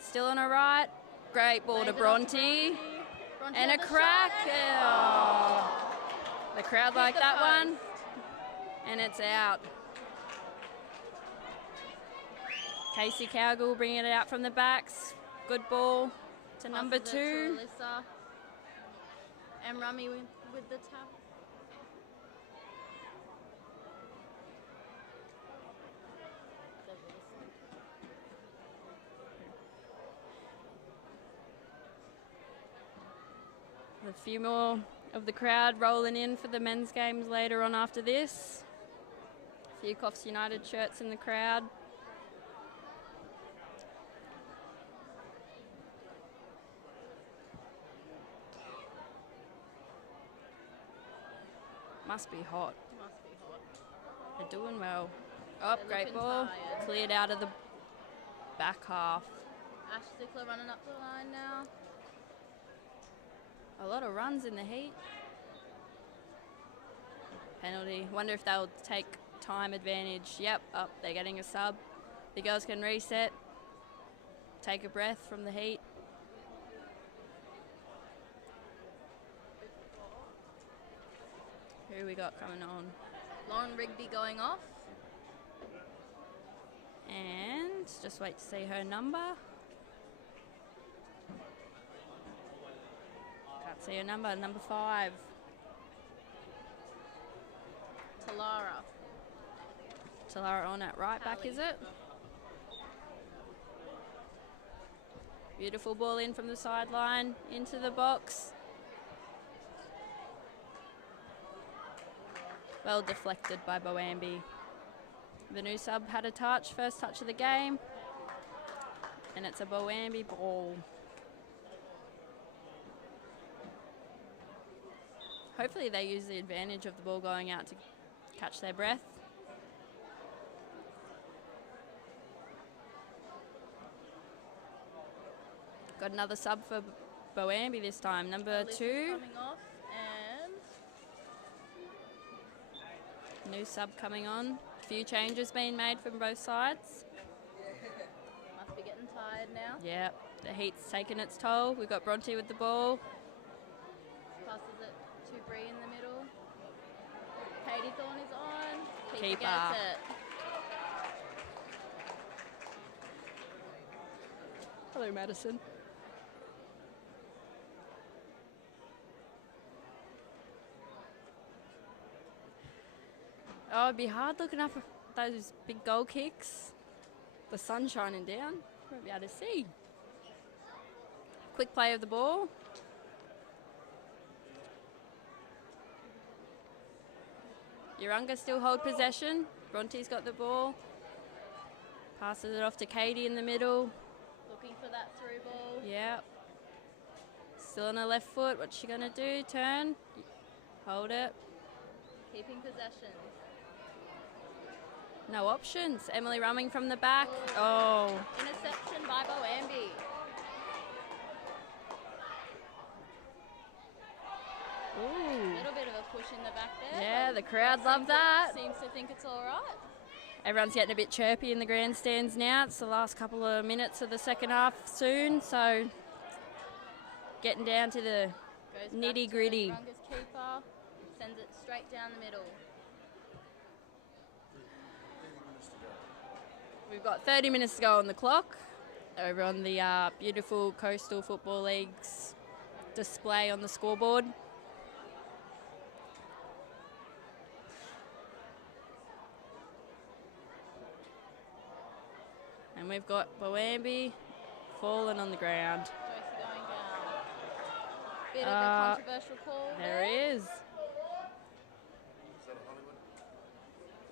Still on her right. Great ball to Bronte. And a crack. Oh. The crowd like that one. And it's out. Casey Cowgill bringing it out from the backs. Good ball to number 2. To Alyssa. And Rummy with the tap. A few more of the crowd rolling in for the men's games later on after this. A few Coffs United shirts in the crowd. Must be hot. Must be hot. They're doing well. Oh, They're great looking ball. tired. Cleared out of the back half. Ash Stickler running up the line now. A lot of runs in the heat. Penalty. Wonder if they'll take time advantage. Yep, up. They're getting a sub. The girls can reset. Take a breath from the heat. Who we got coming on? Lauren Rigby going off. And just wait to see her number. Can't see her number. Number 5. Talara. Talara on at right back, is it? Beautiful ball in from the sideline into the box. Well deflected by Boambee. The new sub had a touch, first touch of the game. And it's a Boambee ball. Hopefully they use the advantage of the ball going out to catch their breath. Got another sub for Boambee this time, number 2. Coming off and New sub coming on. A few changes being made from both sides. must be getting tired now. Yep, the heat's taken its toll. We've got Bronte with the ball. Passes it to Bree in the middle. Katie Thorne is on. Keeper. Gets it. Hello, Madison. Oh, it'd be hard looking up at those big goal kicks. The sun shining down. Won't be able to see. Quick play of the ball. Urunga still hold possession. Bronte's got the ball. Passes it off to Katie in the middle. Looking for that through ball. Yep. Still on her left foot. What's she going to do? Turn. Hold it. Keeping possession. No options. Emily Rumming from the back. Oh. Interception by Boambee. Ooh. Little bit of a push in the back there. Yeah, but the crowd love that. Seems to think it's all right. Everyone's getting a bit chirpy in the grandstands now. It's the last couple of minutes of the second half soon, so getting down to the Goes nitty back to gritty. Urunga's keeper. Sends it straight down the middle. We've got 30 minutes to go on the clock over on the beautiful Coastal Football League's display on the scoreboard. And we've got Boambee falling on the ground. Josie going down. Bit of a controversial call There he is. Is that a Hollywood?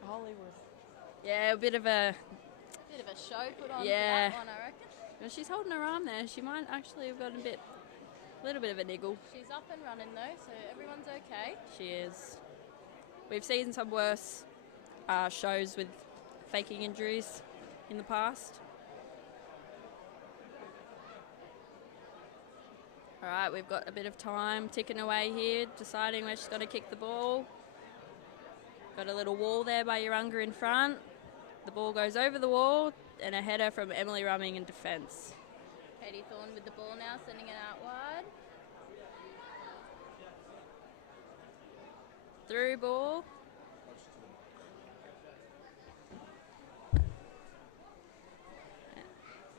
Hollywood. Yeah, a bit of a... Bit of a show put on Yeah. for that one, I reckon. Well, she's holding her arm there. She might actually have got a little bit of a niggle. She's up and running though, so everyone's okay. She is. We've seen some worse shows with faking injuries in the past. All right, we've got a bit of time ticking away here, deciding where she's going to kick the ball. Got a little wall there by Urunga in front. The ball goes over the wall, and a header from Emily Rumming in defence. Katie Thorne with the ball now, sending it out wide. Through ball.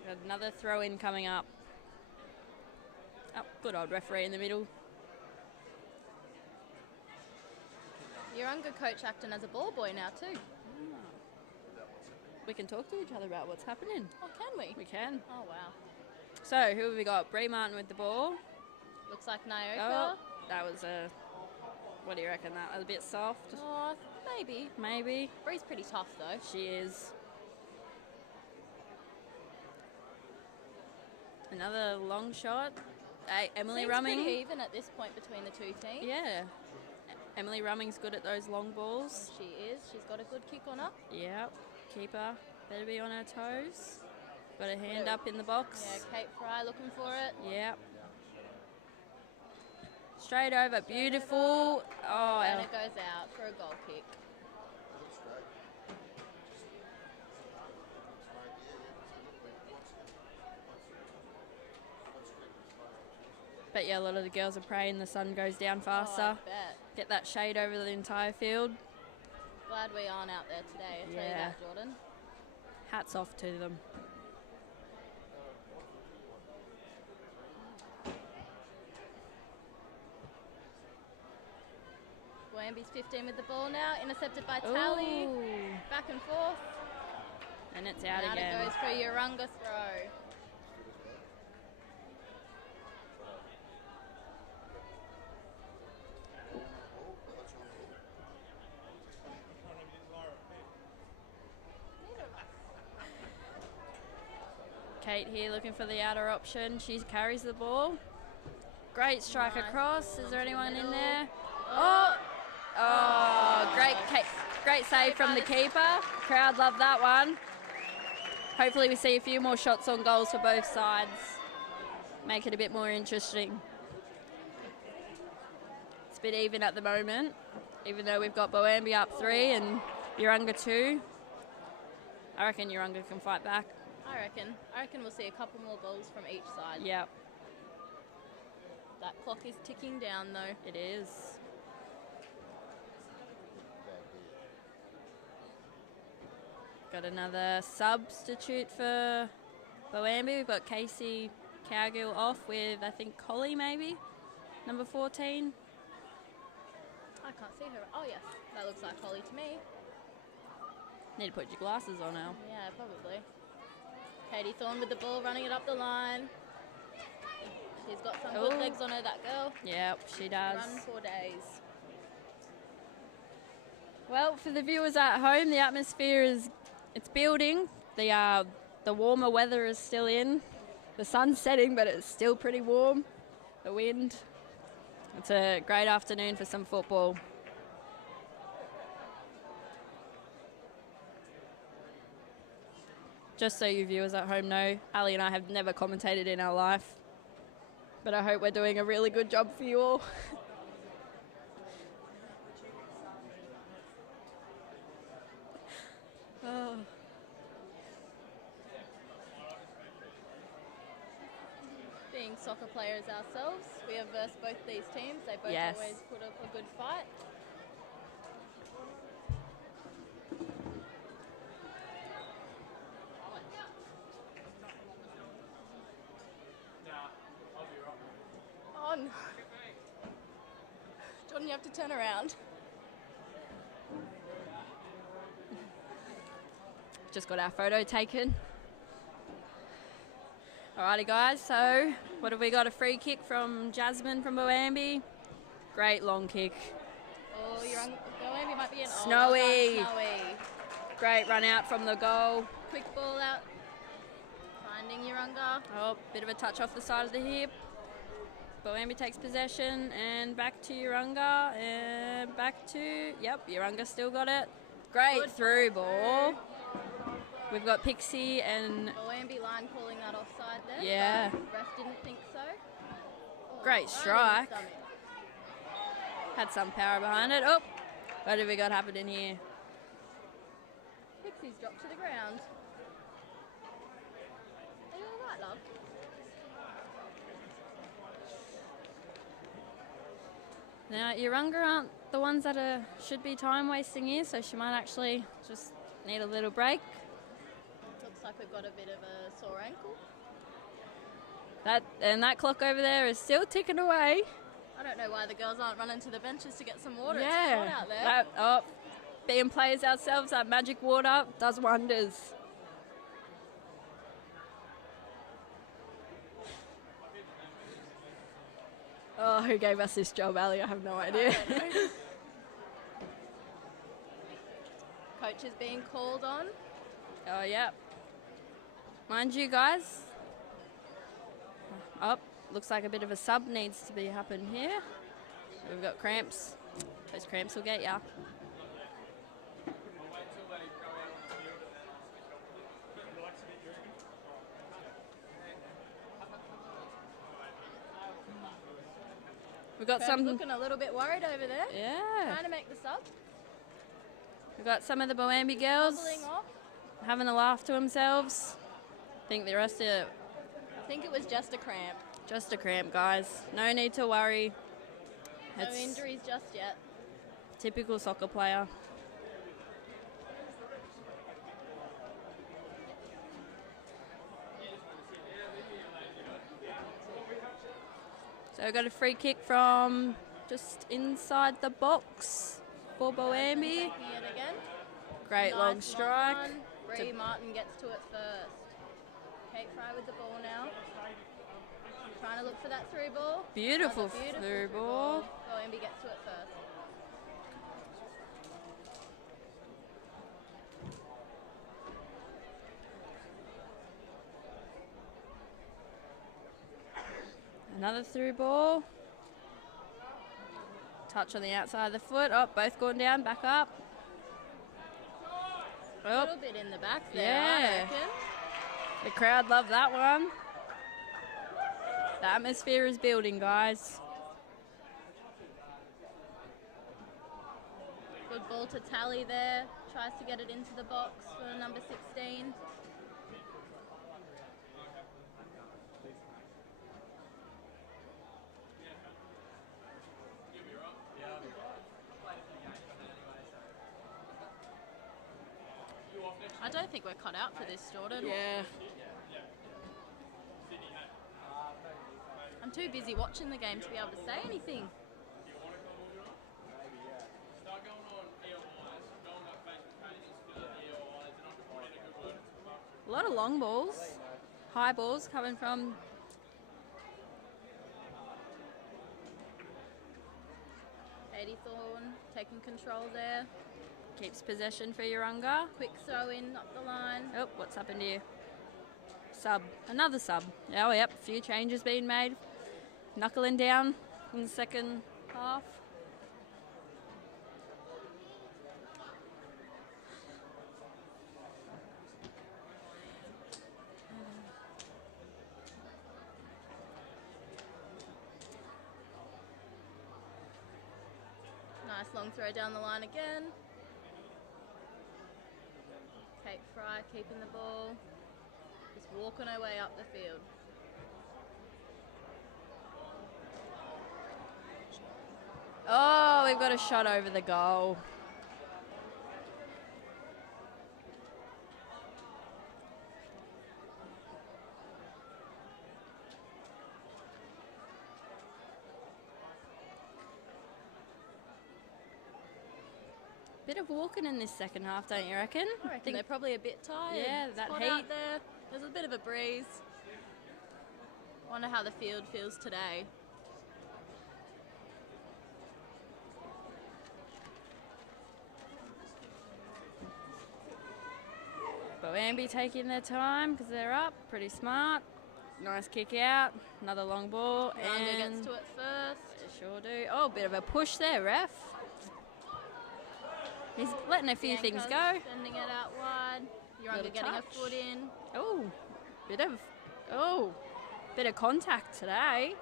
Got another throw in coming up. Oh, good old referee in the middle. Urunga coach acting as a ball boy now too. We can talk to each other about what's happening. Oh, can we? We can. Oh, wow. So, who have we got? Bree Martin with the ball. Looks like Naoka. Oh, that was a... What do you reckon? That was a bit soft? Oh, maybe. Maybe. Bree's pretty tough though. She is. Another long shot. Emily Seems Rumming. pretty even at this point between the two teams. Yeah. Emily Rumming's good at those long balls. She is. She's got a good kick on her. Yep. Keeper better be on her toes. Got her hand up in the box. Yeah, Kate Fry looking for it. Yep. Straight over. Beautiful. Oh, And it goes out for a goal kick. bet you a lot of the girls are praying the sun goes down faster. Oh, I bet. Get that shade over the entire field. Glad we aren't out there today, I'll tell you that, Jordan. Hats off to them. Boambee's 15 with the ball now, intercepted by Tally. Ooh. Back and forth. And it's out and again. Out it goes for a Urunga throw. Kate here looking for the outer option. She carries the ball. Great strike across. Is there anyone in there? Oh! Oh, great save from the keeper. Crowd love that one. Hopefully we see a few more shots on goals for both sides. Make it a bit more interesting. It's a bit even at the moment, even though we've got Boambee up 3 and Urunga 2. I reckon Urunga can fight back. I reckon we'll see a couple more goals from each side. Yep. That clock is ticking down though. It is. Got another substitute for Boambee. We've got Casey Cowgill off with, I think, Collie maybe, number 14. I can't see her. Oh yes, that looks like Holly to me. Need to put your glasses on now. Yeah, probably. Katie Thorne with the ball, running it up the line. She's got some good legs on her, that girl. Yep, she does. Run for days. Well, for the viewers at home, the atmosphere it's building. The warmer weather is still in. The sun's setting, but it's still pretty warm. The wind. It's a great afternoon for some football. Just so you viewers at home know, Ali and I have never commentated in our life, but I hope we're doing a really good job for you all. Oh. Being soccer players ourselves, we have versed both these teams. They both always put up a good fight. Oh no. Jordan, you have to turn around. Just got our photo taken. Alrighty guys, so what have we got? A free kick from Jasmine from Boambee. Great long kick. Oh, Boambee might be in. Snowy. Oh, Snowy. Great run out from the goal. Quick ball out. Finding Urunga. Oh, bit of a touch off the side of the hip. Boambee takes possession and back to Urunga and back to, yep, Urunga still got it. Great through ball. We've got Pixie and... Boambee line calling that offside there. Yeah. Ref didn't think so. Oh, great strike. Had some power behind it. Oh, what have we got happening here? Pixie's dropped to the ground. Are you all right, love? Now, Urunga aren't the ones that should be time wasting here, so she might actually just need a little break. Looks like we've got a bit of a sore ankle. That clock over there is still ticking away. I don't know why the girls aren't running to the benches to get some water. Yeah. It's hot out there. Being players ourselves, that magic water does wonders. Oh, who gave us this job, Ali? I have no idea. Coach is being called on. Oh, yeah. Mind you, guys. Oh, looks like a bit of a sub needs to be happened here. We've got cramps. Those cramps will get ya. We've got some looking a little bit worried over there. Yeah. Trying to make the sub. We've got some of the Boambee girls Bubbling off. having a laugh to themselves. I think the rest of it, I think it was just a cramp. just a cramp, guys. No need to worry. No It's injuries just yet. typical soccer player. So we got a free kick from just inside the box for Boambee. Taking it again. Great Nice long strike. one. Bree Martin gets to it first. Kate Fry with the ball now. Trying to look for that through ball. Beautiful, Another beautiful through ball. Boambee gets to it first. Another through ball. Touch on the outside of the foot. Oh, both going down, back up. A Oh, little bit in the back there, Yeah. I reckon. the crowd love that one. The atmosphere is building, guys. Good ball to Tally there. Tries to get it into the box for number 16. I don't think we're cut out for this, Jordan. Yeah. I'm too busy watching the game to be able to say anything. A lot of long balls. High balls coming from Katie Thorne taking control there. keeps possession for Urunga. Quick throw in up the line. Oh, what's happened here? Sub. Another sub. Oh, yep. A few changes being made. Knuckling down in the second half. Nice long throw down the line again. Kate Fry keeping the ball. Just walking her way up the field. Oh, we've got a shot over the goal. Bit of walking in this second half, don't you reckon? I reckon they're probably a bit tired. Yeah, It's that hot heat. out there. There's a bit of a breeze. Wonder how the field feels today. Boambee taking their time because they're up, pretty smart. Nice kick out, another long ball, Urunga and gets to it first. they sure do. Oh, bit of a push there, ref. He's letting a few things go. Sending it out wide. Urunga Little getting touch. a foot in. Oh, bit of contact today.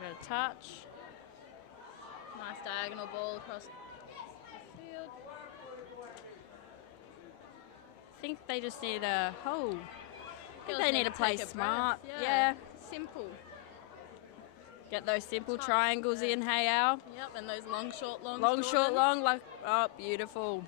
Got a touch. Nice diagonal ball across the field. I think they just need a Girls they need to to play take a smart. breath, Yeah. Simple. Get those simple triangles in, hey Al. Yep, and those long, short, long. Long, short, long, like, oh, beautiful.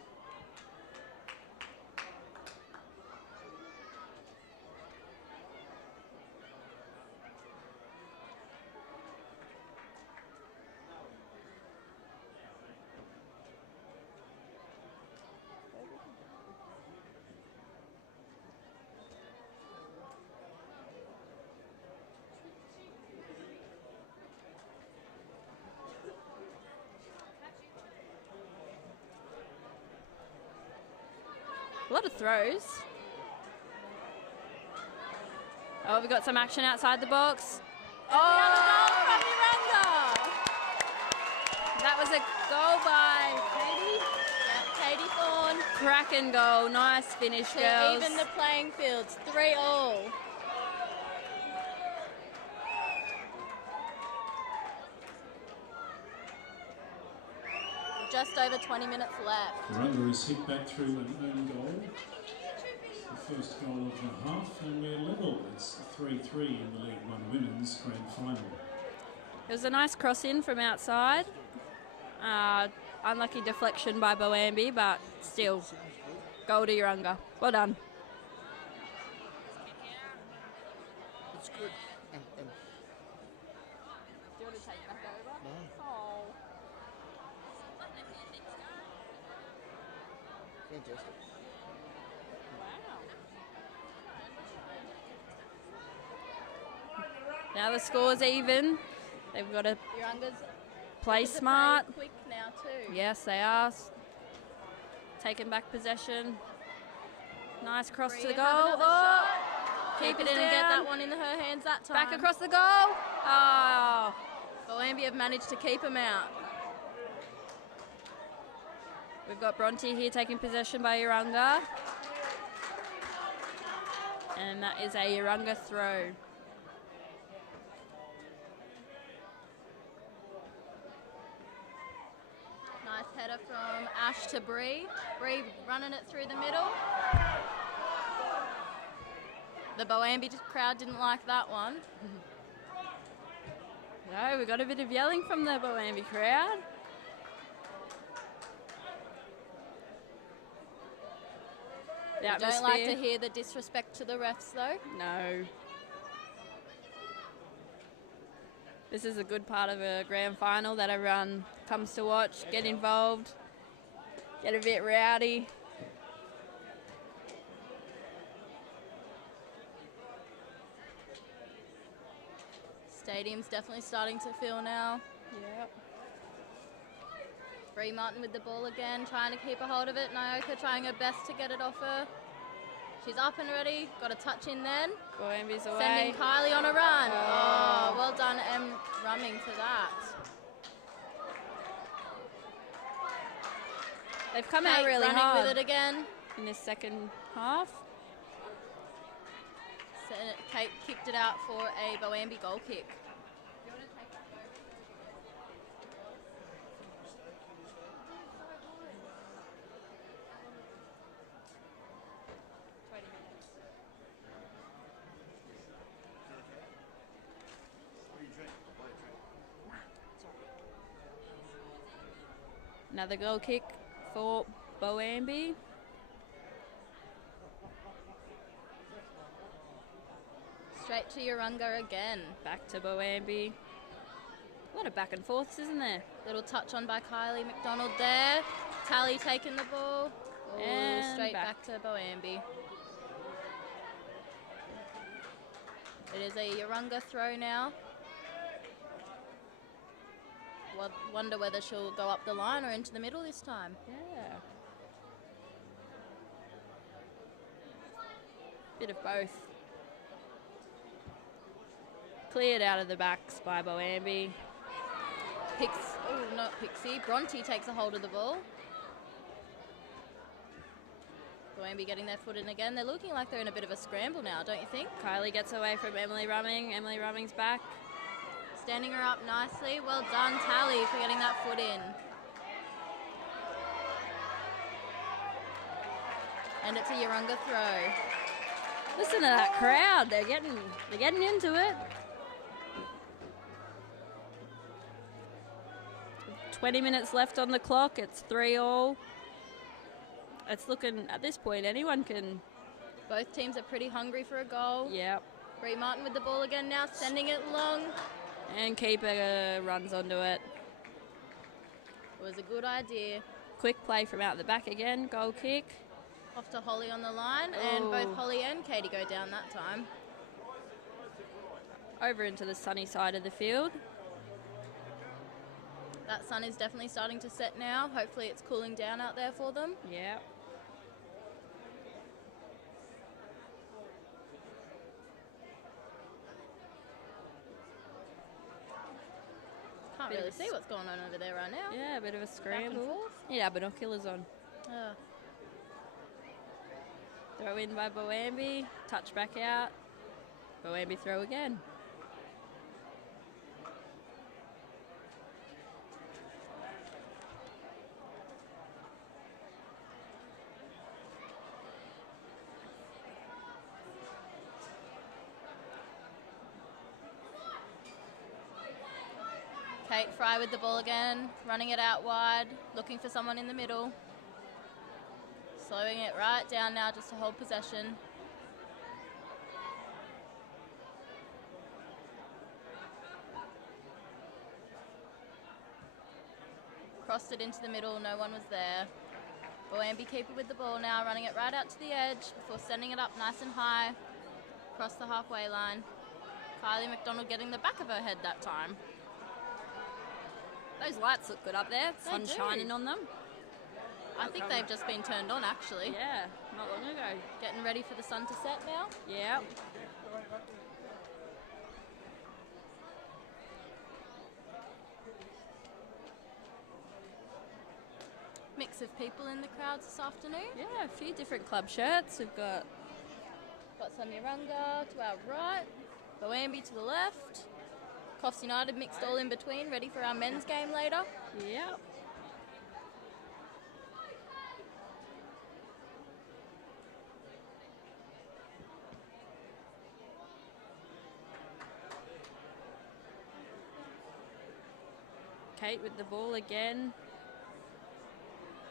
A lot of throws. Oh, we've got some action outside the box. Oh, from Urunga. That was a goal by Katie. Yeah, Katie Thorne. Cracking goal. Nice finish, To girls. even the playing fields. 3-3. Just over 20 minutes left. Urunga is hit back through an own goal. The first goal of the half, and we're level. It's 3-3 in the League One Women's Grand Final. It was a nice cross in from outside. Unlucky deflection by Boambee, but still, goal to Urunga. Well done. It's good. And Do you want to take back over? No. Oh. Fantastic. Now the score's even. They've got to Urunga's play looking to smart. Play quick now too. Yes, they are. Taking back possession. Nice cross to the Bria goal. have another Oh, shot. keep it Didn't get down. that one in her hands that time. Back across the goal. Oh, Boambee have managed to keep him out. we've got Bronte here taking possession by Urunga. And that is a Urunga throw. Nice header from Ash to Bree. Bree running it through the middle. The Boambee crowd didn't like that one. No, we got a bit of yelling from the Boambee crowd. The I don't like to atmosphere. hear the disrespect to the refs though. No. This is a good part of a grand final that everyone comes to watch, get involved, get a bit rowdy. Stadium's definitely starting to fill now. Yep. Bree Martin with the ball again, trying to keep a hold of it. Naoka trying her best to get it off her. She's up and ready, got a touch in then. Boambee's away. Sending Kylie on a run. Oh. Oh, well done, Em Rumming for that. They've come Kate out really running hard with it again. in this second half. Kate kicked it out for a Boambee goal kick. Another goal kick for Boambee. Straight to Urunga again. Back to Boambee. A lot of back and forths, isn't there? Little touch on by Kylie McDonald there. Tally taking the ball. Oh, And straight back. back to Boambee. It is a Urunga throw now. Wonder whether she'll go up the line or into the middle this time. Yeah. Bit of both. Cleared out of the backs by Boambee. Not Pixie. Bronte takes a hold of the ball. Boambee getting their foot in again. They're looking like they're in a bit of a scramble now, don't you think? Kylie gets away from Emily Rumming. Emily Rumming's back. Standing her up nicely. Well done, Tally, for getting that foot in. And it's a Urunga throw. Listen to that crowd. They're getting into it. 20 minutes left on the clock. It's 3-3. It's looking, at this point, anyone can. Both teams are pretty hungry for a goal. Yep. Bree Martin with the ball again now, sending it long. And keeper runs onto it. It was a good idea. Quick play from out the back again. Goal kick. Off to Holly on the line, and Oh. both Holly and Katie go down that time. Over into the sunny side of the field. That sun is definitely starting to set now. Hopefully it's cooling down out there for them. Yep. Can't really see what's going on over there right now. Yeah, a bit of a Back and scramble. forth. Yeah, binoculars on. Throw in by Boambee. Touch back out. Boambee throw again. Kate Fry with the ball again, running it out wide, looking for someone in the middle. Slowing it right down now just to hold possession. Crossed it into the middle, no one was there. Boambee keeper with the ball now, running it right out to the edge before sending it up nice and high across the halfway line. Kylie McDonald getting the back of her head that time. Those lights look good up there. They Sun do. shining on them. I think they've just been turned on actually. Yeah, not long ago. Getting ready for the sun to set now. Yeah. Mix of people in the crowds this afternoon. Yeah, a few different club shirts. We've got Got some Urunga to our right, Boambee to the left. Coffs United mixed all in between, ready for our men's game later. Yep. Kate with the ball again.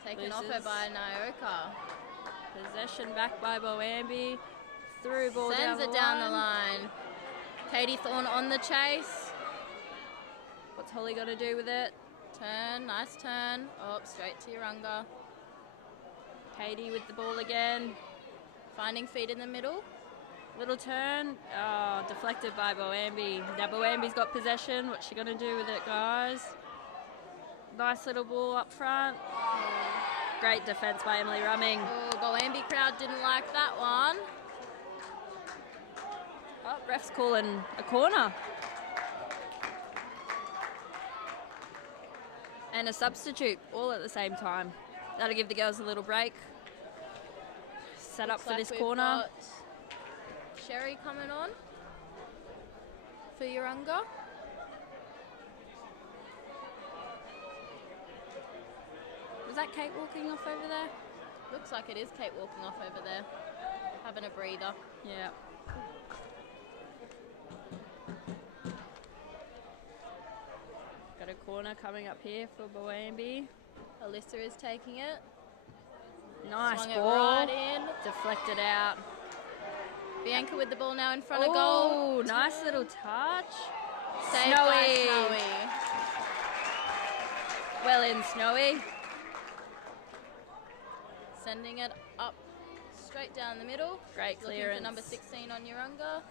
Taken off her Loses. by Nyoka. Possession back by Boambee. Through ball Sends it down the line. Katie Thorne on the chase. What's Holly got to do with it? Turn, nice turn. Oh, straight to Urunga. Katie with the ball again. Finding feet in the middle. Little turn. Oh, deflected by Boambee. Now Boambee's got possession. What's she going to do with it, guys? Nice little ball up front. Great defence by Emily Rumming. Oh, Boambee crowd didn't like that one. Oh, ref's calling a corner. And a substitute all at the same time. That'll give the girls a little break. Set up Looks for like this we've corner. got Sherry coming on for Urunga. Was that Kate walking off over there? Looks like it is Kate walking off over there, having a breather. Yeah. Got a corner coming up here for Boambee. Alyssa is taking it. Nice Swung ball. it right in. Deflected out. Bianca with the ball now in front of goal. Oh, nice little touch. Saved by Snowy. Well in, Snowy. Sending it up straight down the middle. Great Looking clearance. for number 16 on Urunga.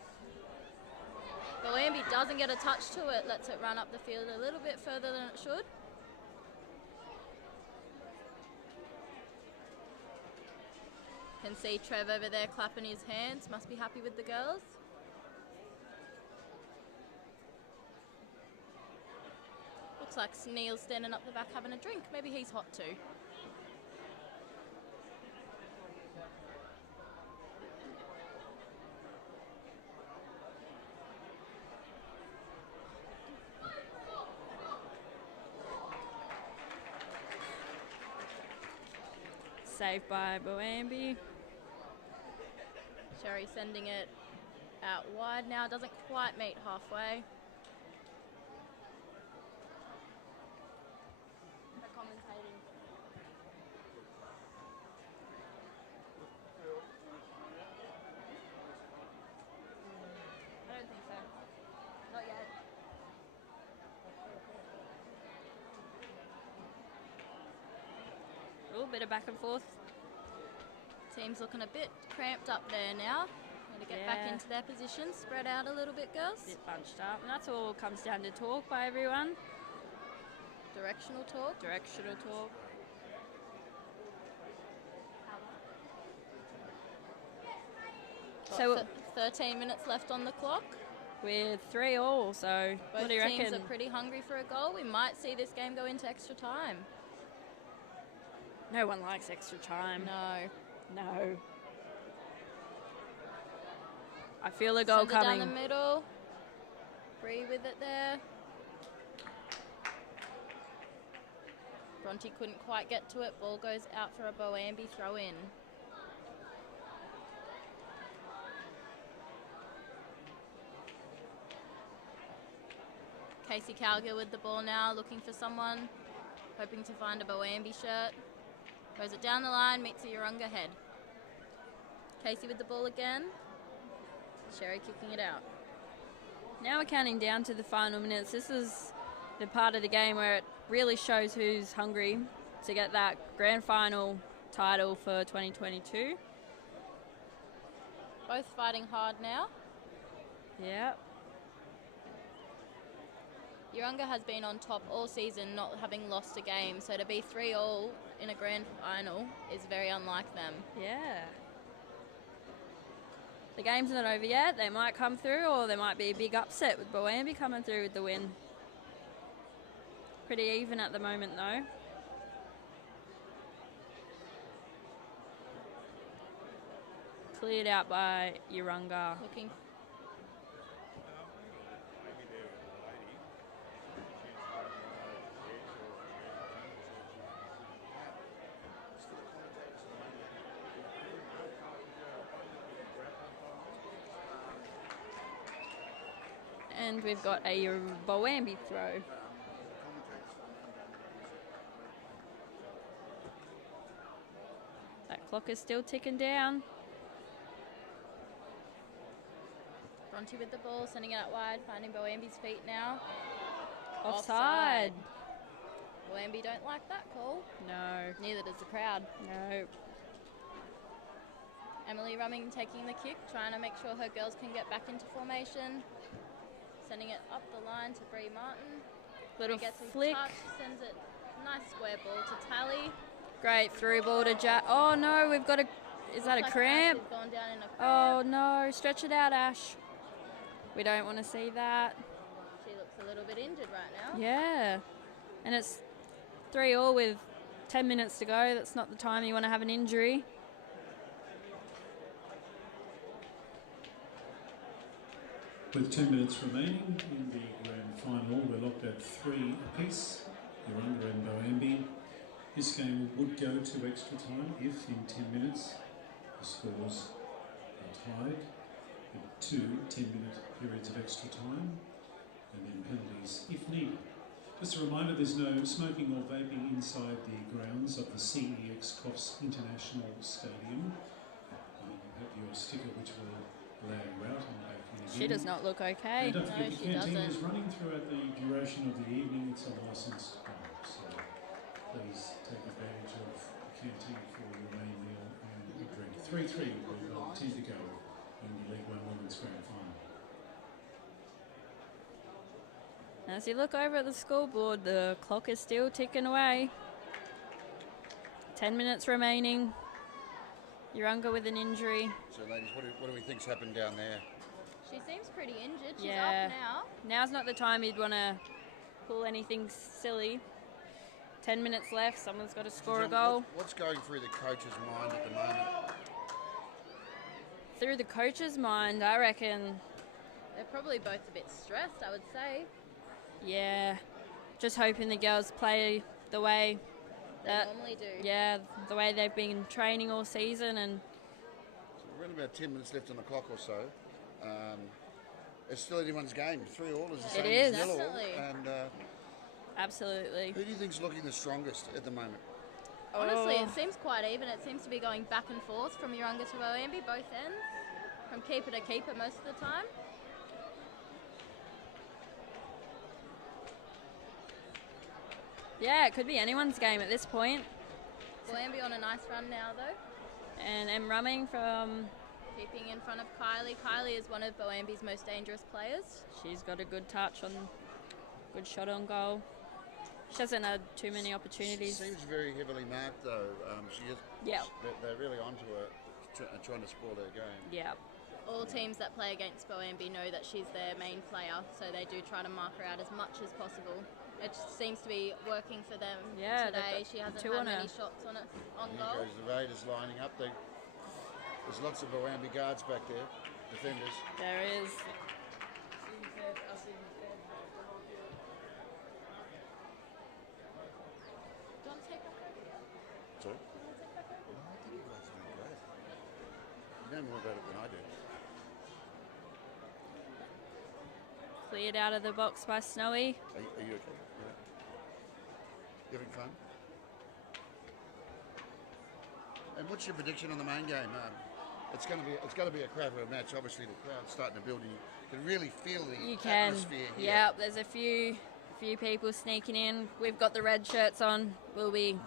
Boambee doesn't get a touch to it. Lets it run up the field a little bit further than it should. Can see Trev over there clapping his hands. Must be happy with the girls. Looks like Neil's standing up the back having a drink. Maybe he's hot too. Saved by Boambee. Sherry sending it out wide now. Doesn't quite meet halfway. Commentating. I don't think so. Not yet. A little bit of back and forth. Team's looking a bit cramped up there now. Need to get back Yeah. into their positions. Spread out a little bit, girls. Bit bunched up. And that's all comes down to talk by everyone. Directional talk. Directional talk. Got So- 13 minutes left on the clock. with 3-3. So Both what do you teams reckon? are pretty hungry for a goal. We might see this game go into extra time. No one likes extra time. No. No. I feel a goal Send it coming. down the middle. Bree with it there. Bronte couldn't quite get to it. Ball goes out for a Boambee throw in. Casey Calgill with the ball now, looking for someone, hoping to find a Boambee shirt. Throws it down the line, meets a Urunga head. Casey with the ball again. Sherry kicking it out. Now we're counting down to the final minutes. This is the part of the game where it really shows who's hungry to get that grand final title for 2022. Both fighting hard now. Yep. Urunga has been on top all season, not having lost a game, so to be 3-3 in a grand final is very unlike them. Yeah. The game's not over yet. They might come through, or there might be a big upset with Boambee coming through with the win. Pretty even at the moment, though. Cleared out by Urunga. Looking. And we've got a Boambee throw. That clock is still ticking down. Bronte with the ball, sending it out wide, finding Boambee's feet now. Offside. Boambee don't like that call. No. Neither does the crowd. No. Emily Rumming taking the kick, trying to make sure her girls can get back into formation. Sending it up the line to Bree Martin. Little Bree gets a flick. touch, sends it, nice square ball to Tally. Great through ball to Jack. Oh no, we've got a. Is that a Looks like cramp? Ash has gone down in a Oh cramp. no, stretch it out, Ash. We don't want to see that. She looks a little bit injured right now. Yeah. And it's 3-3 with 10 minutes to go. That's not the time you want to have an injury. With 10 minutes remaining in the grand final, we're locked at 3 apiece, Urunga and Boambee. This game would go to extra time if in 10 minutes the scores are tied with 2 10-minute periods of extra time and then penalties if needed. Just a reminder, there's no smoking or vaping inside the grounds of the CEX Coffs International Stadium. You have your sticker which will allow you out and back in again. She does not look okay. And don't forget, No, the she canteen doesn't. is running throughout the duration of the evening. It's a licensed bar, so please take advantage of the canteen for your main meal and a drink. 3-3 with 10 to go in the League One Women's Grand Final. As you look over at the scoreboard, the clock is still ticking away. 10 minutes remaining. Urunga with an injury. So, ladies, what do we think's happened down there? She seems pretty injured. She's Yeah. up now. Now's not the time you'd want to pull anything silly. 10 minutes left. Someone's got to score a goal. What's going through the coach's mind at the moment? Through the coach's mind, I reckon, They're probably both a bit stressed, I would say. yeah, just hoping the girls play the way They that, normally do. yeah, the way they've been training all season. And So we're only about 10 minutes left on the clock or so. It's still anyone's game. 3-3 is the same is. as 0-0. Definitely. And absolutely. who do you think's looking the strongest at the moment? Honestly, Oh. it seems quite even. It seems to be going back and forth from Urunga to Boambee, both ends. From keeper to keeper most of the time. Yeah, it could be anyone's game at this point. Boambee on a nice run now, though. And M Rumming from, Keeping in front of Kylie. Kylie is one of Boambee's most dangerous players. she's got a good touch on, good shot on goal. She hasn't had too many She opportunities. seems very heavily marked, though. She is. Yeah. They're really onto her, trying to spoil her game. Yeah. all teams that play against Boambee know that she's their main player, so they do try to mark her out as much as possible. It seems to be working for them today. She hasn't had many shots on goal. Here goes the Raiders lining up. There's lots of Boambee guards back there, defenders. There is. Sorry? I think you guys are doing great. You know more about it than I do. Cleared out of the box by Snowy. Are you okay? Yeah. You having fun? And what's your prediction on the main game? It's going to be a cracker of a match. Obviously, the crowd's starting to build, and you can really feel the atmosphere here. Yeah, there's a few people sneaking in. We've got the red shirts on. We'll be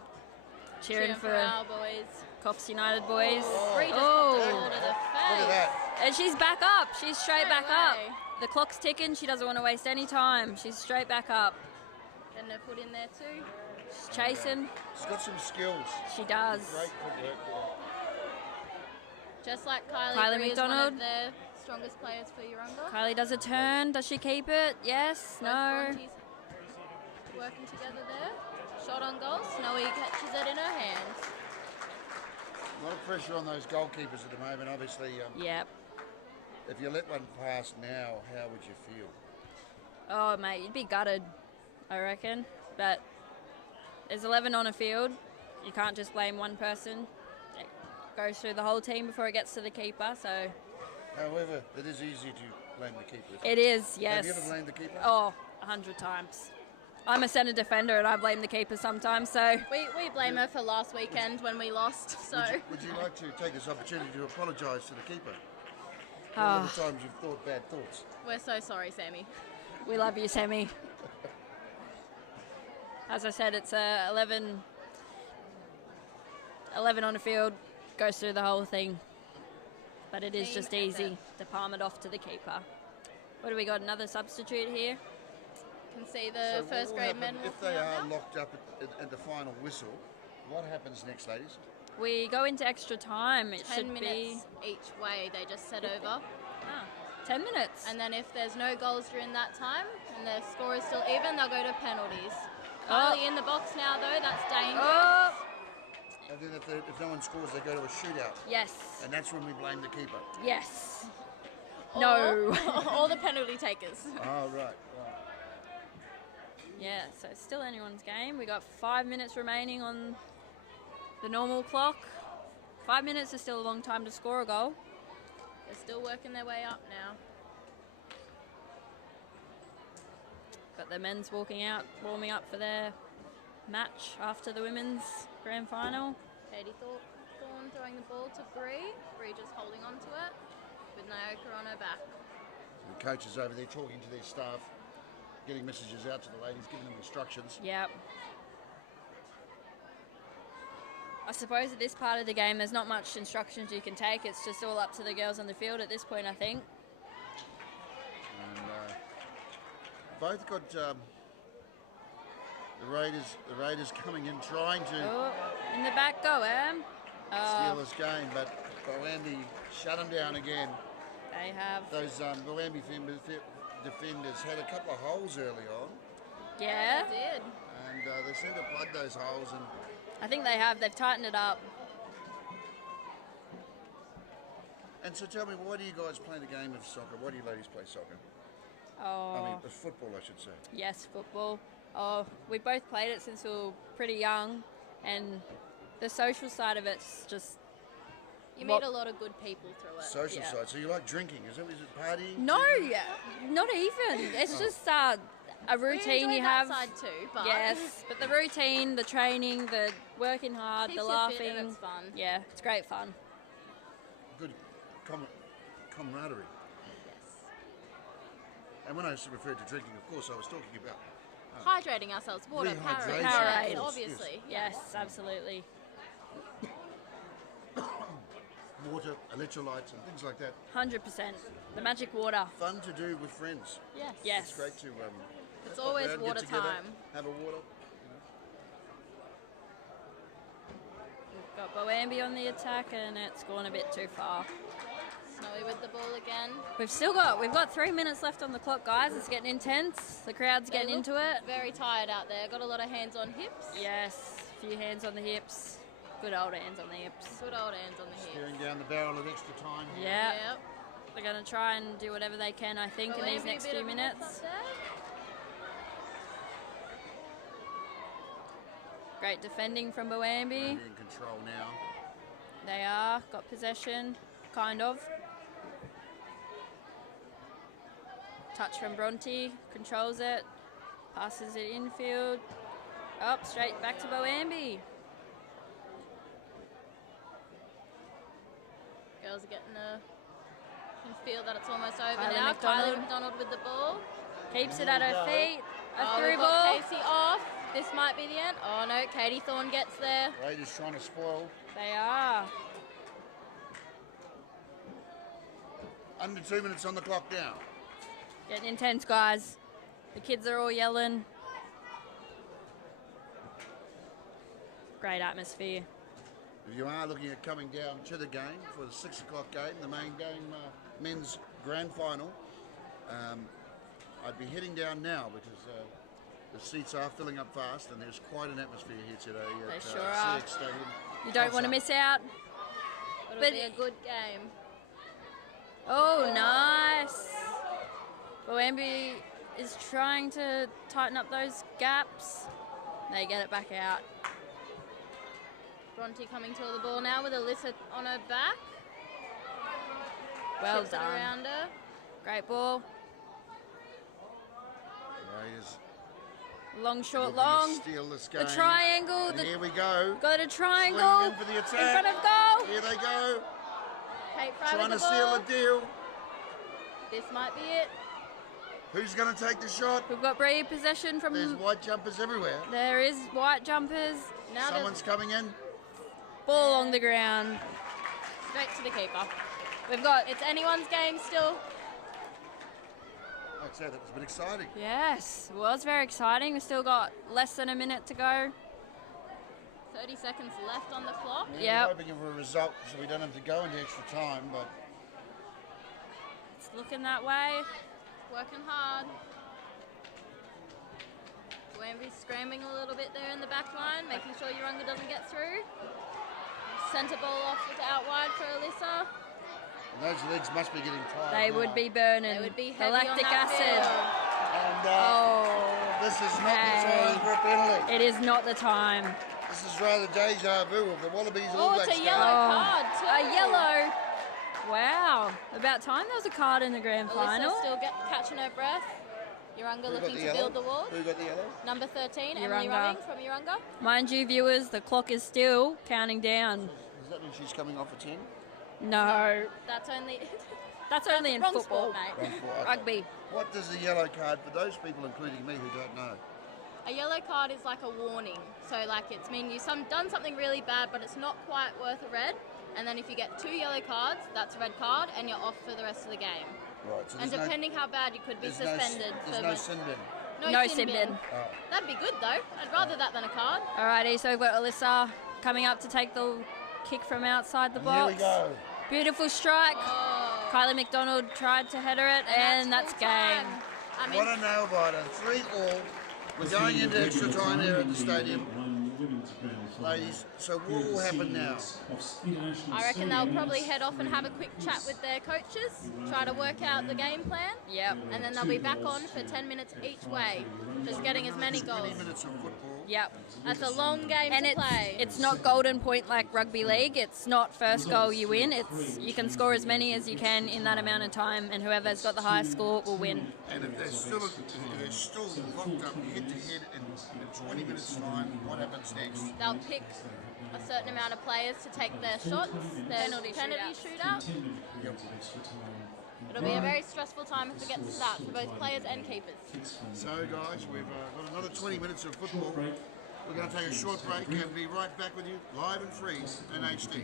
cheering for our boys. Coffs United boys. Oh! To the face. Look at that. And she's back up. She's straight back up. The clock's ticking. She doesn't want to waste any time. She's straight back up. Getting her foot in there too. She's chasing. She's got some skills. She does. Great footwork there. Just like Kylie McDonald. is one of the strongest players for Urunga. Kylie does a turn. Does she keep it? Yes. Both No. Brontes working together there. Shot on goal. Snowy catches it in her hands. A lot of pressure on those goalkeepers at the moment, obviously. Yep. If you let one pass now, how would you feel? Oh, mate, you'd be gutted, I reckon. But there's 11 on a field. You can't just blame one person. It goes through the whole team before it gets to the keeper, so... However, it is easy to blame the keeper. It is, yes. Have you ever blamed the keeper? Oh, 100 times. I'm a centre defender and I blame the keeper sometimes, so... We blame her for last weekend when we lost, so... Would you like to take this opportunity to apologise to the keeper? Oh. All the times you've thought bad thoughts. We're so sorry, Sammy. We love you, Sammy. As I said, it's 11 on the field, goes through the whole thing. But it is just easy to palm it off to the keeper. What do we got? Another substitute here? Can see the first grade men if they are locked up at the final whistle, what happens next, ladies? We go into extra time. It 10 should minutes each way they just set over. 10 minutes. And then if there's no goals during that time and the score is still even, they'll go to penalties. Kylie in the box now though, that's dangerous. And then if no one scores, they go to a shootout. Yes. And that's when we blame the keeper. Yes. No. Or the penalty takers. Oh, right. Yeah, so it's still anyone's game. We got 5 minutes remaining on the normal clock. 5 minutes is still a long time to score a goal. They're still working their way up now. Got the men's walking out, warming up for their match after the women's grand final. Katie Thorne throwing the ball to Bree. Bree just holding on to it with Naoka on her back. The coaches over there talking to their staff, getting messages out to the ladies, giving them instructions. Yep. I suppose at this part of the game there's not much instructions you can take. It's just all up to the girls on the field at this point, I think. And both got the Raiders coming in trying to in the back go, steal this game, but Boambee shut them down again. They have. Those Boambee defenders had a couple of holes early on. Yeah. They did. And they seem to plug those holes. And I think they have. They've tightened it up. And so tell me, why do you guys play the game of soccer? Why do you ladies play soccer? Oh. I mean, football, I should say. Yes, football. Oh, we both played it since we were pretty young, and the social side of it's just... You meet a lot of good people through it. Social side. So you like drinking? Is it partying? No, not even. It's just a routine you have. That side too, but yes, but the routine, the training, the working hard, keeps the you laughing. fit and it's fun. Yeah, it's great fun. Good camaraderie. Yes. And when I referred to drinking, of course, I was talking about hydrating ourselves, water, rehydration. Powerade, obviously. Yes, absolutely. Water, electrolytes, and things like that. 100%. The magic water. Fun to do with friends. Yes. Yes. It's great to. It's always get water together, time. Have a water. We've got Boambee on the attack, and it's gone a bit too far. Snowy with the ball again. We've got 3 minutes left on the clock, guys. It's getting intense. The crowd's getting into it. Very tired out there. Got a lot of hands on hips. Yes, a few hands on the hips. Good old hands on the hips. Good old hands on the hips. Staring down the barrel of extra time. Yeah. Yep. They're going to try and do whatever they can, I think, in these next few minutes. Great defending from Boambee. In control now. They are. Got possession, kind of. Touch from Bronte. Controls it. Passes it infield. Up, straight back to Boambee. Girls are getting can feel that it's almost over Kylie now. McDonald. Kylie McDonald with the ball. Keeps it at her feet. A through we've ball. got Casey off. This might be the end. Oh no, Katie Thorne gets there. Raiders trying to spoil. They are. Under 2 minutes on the clock now. Getting intense, guys. The kids are all yelling. Great atmosphere. If you are looking at coming down to the game for the 6 o'clock game, the main game, men's grand final, I'd be heading down now because the seats are filling up fast and there's quite an atmosphere here today at They sure are. CX Stadium. You don't want to miss out. It'll be a good game. Oh, nice. Boambee is trying to tighten up those gaps. They get it back out. Bronte coming to the ball now with Alyssa on her back. Well Chips it done. around her. Great ball. Raiders Long, short, looking to long. steal this The game. triangle. And here we go. Got a triangle. Swinging in for the In attack. front of goal. Here they go. Kate Fry Trying to with the seal ball. a deal. This might be it. Who's going to take the shot? We've got Bree possession from. There's white jumpers everywhere. There is white jumpers. Now Someone's coming in. Ball on the ground. straight to the keeper. We've got, it's anyone's game still. Like I said, it's been exciting. Yes, it was very exciting. We've still got less than a minute to go. 30 seconds left on the clock. Yeah, we're hoping for a result so we don't have to go into extra time, but It's looking that way. Working hard. Boambee's scrambling a little bit there in the back line, making sure Urunga doesn't get through. Centre ball off to out wide for Alyssa. and those legs must be getting tired. They now. would be burning. They would be the heavy lactic on that acid. And this is not the okay. time for a penalty. It is not the time. This is rather deja vu of the Wallabies All Oh, Blacks it's a game. yellow card too. A yellow. Wow. About time there was a card in the grand final. Alyssa still catching her breath. Urunga Who got looking the to yellow? build the wall. Who got the yellow? Number 13, Emily Urunga. Rumming from Urunga. Mind you, viewers, the clock is still counting down. Does that mean she's coming off a 10? No. That's only That's only in wrong football. sport, mate. Wrong sport, okay. Rugby. What does the yellow card for those people, including me, who don't know? A yellow card is like a warning. So like it's mean you done something really bad, but it's not quite worth a red. And then if you get 2 yellow cards, that's a red card, and you're off for the rest of the game. Right. So And there's depending how bad, you could be there's suspended. There's for no sin bin. No sin bin. Oh. That'd be good though. I'd rather that than a card. Alrighty, so we've got Alyssa coming up to take the kick from outside the And box. here we go. Beautiful strike. Oh. Kylie McDonald tried to header it, and that's full game. time. I mean, What a nail biter. 3-all. We're going into extra time here at the stadium. Ladies, so what will happen now? I reckon they'll probably head off and have a quick chat with their coaches, try to work out the game plan. Yep. And then they'll be back on for 10 minutes each way, just getting as many 20 goals. minutes of football. Yep. That's a long game And to play. it's not golden point like rugby league. It's not first goal you win. It's you can score as many as you can in that amount of time, and whoever's got the highest score will win. And if they're still locked up head to head in 20 minutes time, what happens next? They'll pick a certain amount of players to take their shots, their penalty shootout. It'll be a very stressful time if it gets to that for both players and keepers. So guys, we've got another 20 minutes of football. We're going to take a short break and be right back with you, live and free in HD.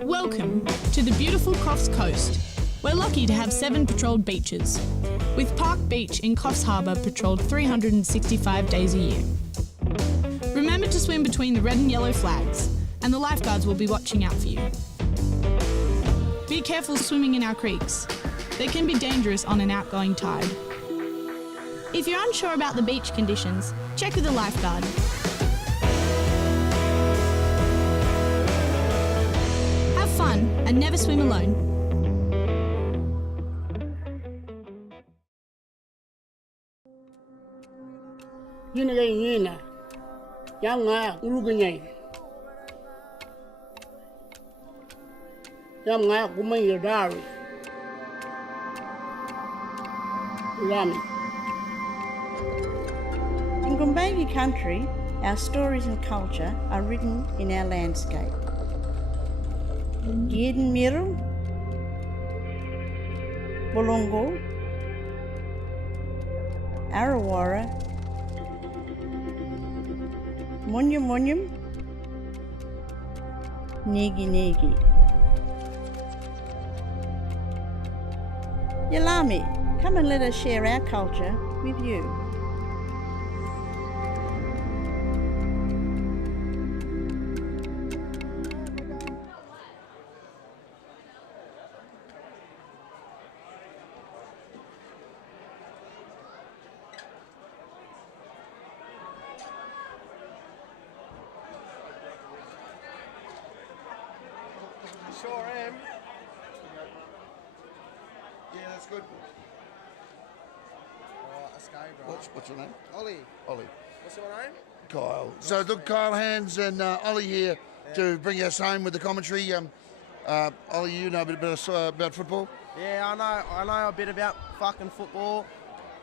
Welcome to the beautiful Coffs Coast. We're lucky to have 7 patrolled beaches, with Park Beach in Coffs Harbour patrolled 365 days a year. Remember to swim between the red and yellow flags, and the lifeguards will be watching out for you. Be careful swimming in our creeks. They can be dangerous on an outgoing tide. If you're unsure about the beach conditions, check with a lifeguard. Have fun and never swim alone. Yina, Yanga, Urunga. Yanga, Boambee, Urunga. In Boambee country, our stories and culture are written in our landscape. Yidin Miru, Bulungu, Arawara, Munyum Munyum, Nigi Nigi. Yalami, come and let us share our culture with you. Sure am. Yeah, that's good. Alright, let's go, bro. What's your name? Ollie. Ollie. What's your name? Kyle. So look, Kyle Hands and Ollie here to bring us home with the commentary. Ollie, you know a bit about football? Yeah, I know a bit about fucking football.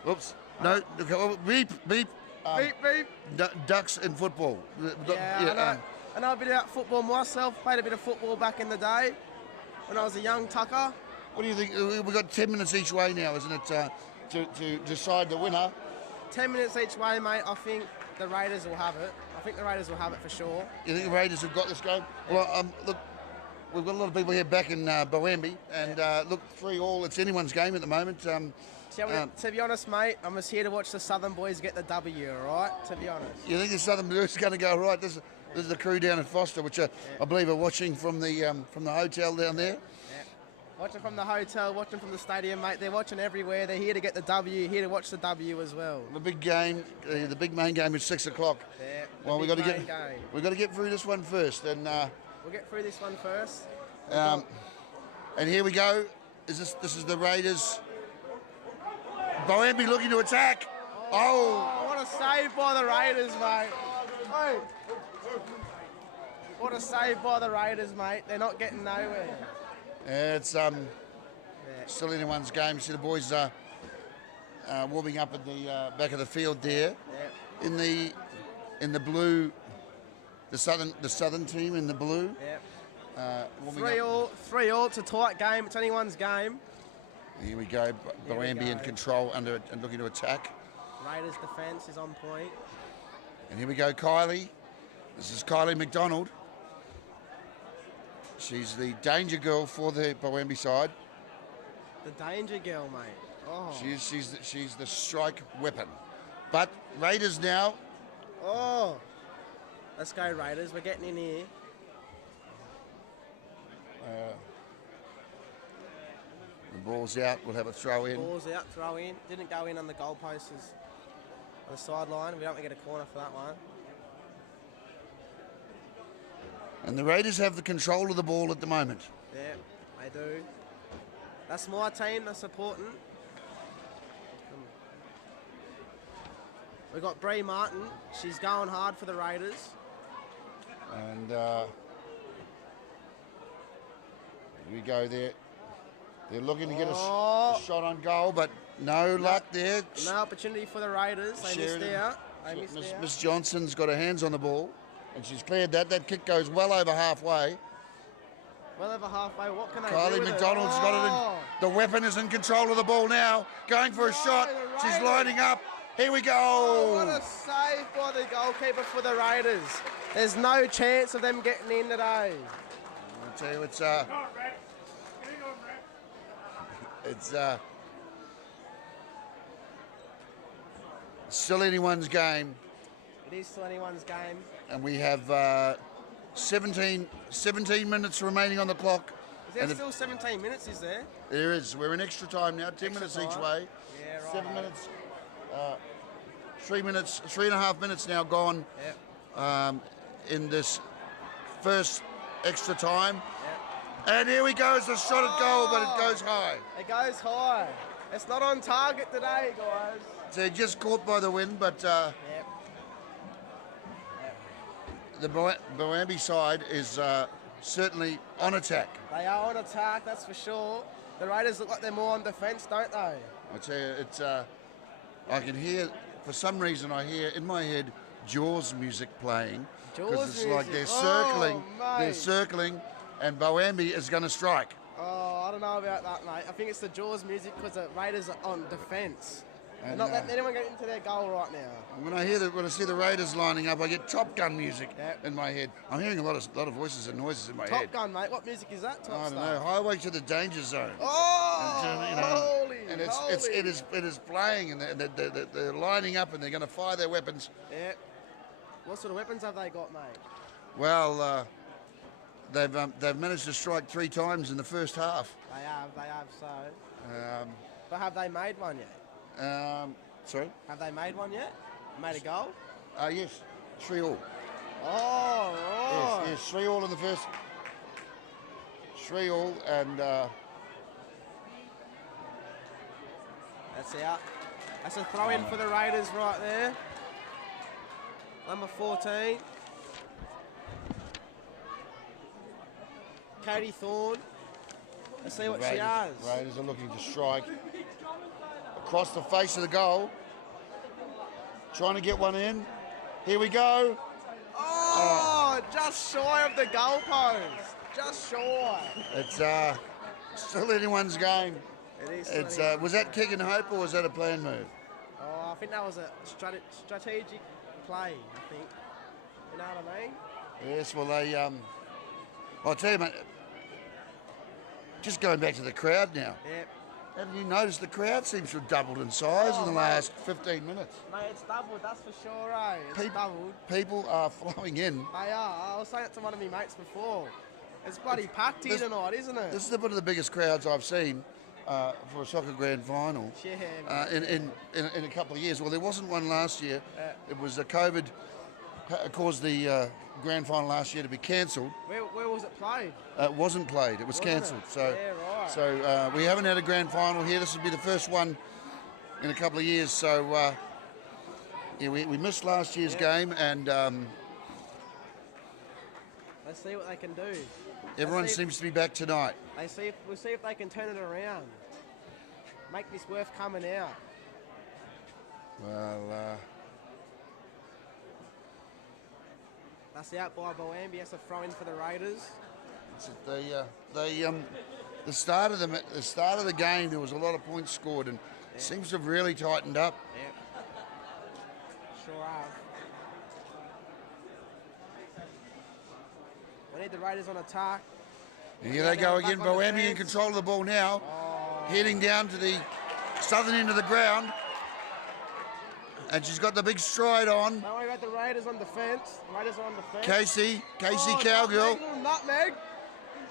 Whoops. No, beep, beep. Beep, beep. Ducks and football. I know a bit about football myself. Played a bit of football back in the day when I was a young tucker. What do you think? We've got 10 minutes each way now, isn't it, to decide the winner? 10 minutes each way, mate. I think the Raiders will have it. I think the Raiders will have it for sure. You think the Raiders have got this game? Well, look, we've got a lot of people here back in Boambee, and look, 3-3. It's anyone's game at the moment. To be honest, mate, I'm just here to watch the Southern boys get the W, all right? To be honest. You think the Southern Blues are going to go right? This is the crew down in Foster, which I believe are watching from the hotel down there. Watching from the hotel, watching from the stadium, mate. They're watching everywhere. They're here to get the W, here to watch the W as well. The big game, the big main game is 6 o'clock. Yeah. Well, we've got to get through this one first, and we'll get through this one first. And here we go. This is the Raiders. Boambee looking to attack. Oh! What a save by the Raiders, mate. Oh. What a save by the Raiders, mate. They're not getting nowhere. Yeah, it's still anyone's game. See the boys warming up at the back of the field there. Yeah. In the blue, the southern team in the blue. Yeah. 3-3. It's a tight game. It's anyone's game. Here we go. Boambee in control and looking to attack. Raiders defence is on point. And here we go, Kylie. This is Kylie McDonald. She's the danger girl for the Boambee side. The danger girl, mate. Oh. She's the strike weapon. But Raiders now. Oh. Let's go, Raiders. We're getting in here. The ball's out. We'll have a throw in. Ball's out, throw in. Didn't go in on the goalposts on the sideline. We don't get a corner for that one. And the Raiders have the control of the ball at the moment. Yeah, they do. That's my team. That's important. We've got Bree Martin. She's going hard for the Raiders. And here we go there. They're looking to get a shot on goal, but no luck there. No opportunity for the Raiders. They missed out. Miss Johnson's got her hands on the ball, and she's cleared that. That kick goes well over halfway. Well over halfway. What can they do Kylie with McDonald's got it in. The weapon is in control of the ball now. Going for a shot. She's lining up. Here we go. Oh, what a save by the goalkeeper for the Raiders. There's no chance of them getting in today. I tell you, it's still anyone's game. It is still anyone's game. And we have 17 minutes remaining on the clock. Is there still 17 minutes, is there? There is. We're in extra time now, 10 minutes each way. Yeah, right. 7 minutes, 3 minutes, 3.5 minutes now gone in this first extra time. Yep. And here we go, it's a shot at goal, but it goes high. It goes high. It's not on target today, guys. So just caught by the wind, but the Boambee side is certainly on attack. They are on attack, that's for sure. The Raiders look like they're more on defence, don't they? I tell you, it's I can hear, for some reason I hear in my head Jaws music playing. Because it's like they're circling, and Boambee is going to strike. Oh, I don't know about that, mate. I think it's the Jaws music because the Raiders are on defence. They're not letting anyone get into their goal right now. When I see the Raiders lining up, I get Top Gun music in my head. I'm hearing a lot of voices and noises in my head. Top Gun, mate. What music is that? I don't know. Highway to the Danger Zone. Oh, and it is playing, and they're lining up, and they're going to fire their weapons. Yeah. What sort of weapons have they got, mate? Well, they've managed to strike 3 times in the first half. They have. So. But have they made one yet? Sorry? Have they made one yet? Made a goal? Yes, 3-3. Oh, right. Yes, 3-3 in the first. 3-3, and that's out. That's a throw in for the Raiders right there. Number 14. Katie Thorne. Let's see what she has. Raiders are looking to strike across the face of the goal. Trying to get one in. Here we go. Oh, just shy of the goalpost. Just shy. It's still anyone's game. It is. Was that kick and hope, or was that a planned move? Oh, I think that was a strategic play, I think. You know what I mean? Yes, well, I'll tell you, mate, just going back to the crowd now. Yep. Haven't you noticed the crowd seems to have doubled in size in the last 15 minutes? Mate, it's doubled, that's for sure, eh? It's doubled. People are flowing in. They are. I was saying it to one of my mates before. It's bloody packed here tonight, isn't it? This is one of the biggest crowds I've seen for a soccer grand final in a couple of years. Well, there wasn't one last year. It was the COVID caused the grand final last year to be cancelled. Where was it played? It wasn't played. It was cancelled. So, yeah, right. So we haven't had a grand final here. This will be the first one in a couple of years. So yeah, we missed last year's game, and let's see what they can do. Everyone seems to be back tonight. We'll see if they can turn it around. Make this worth coming out. Well, that's out by Boambee. That's a throw in for the Raiders. The start of the game, there was a lot of points scored, and it seems to have really tightened up. Yep. Sure have. We need the Raiders on attack. And here they go again. Boambee in control of the ball now, heading down to the southern end of the ground. And she's got the big stride on. Don't worry about the Raiders on defence. Raiders are on defence. Casey Cowgill. Nutmeg.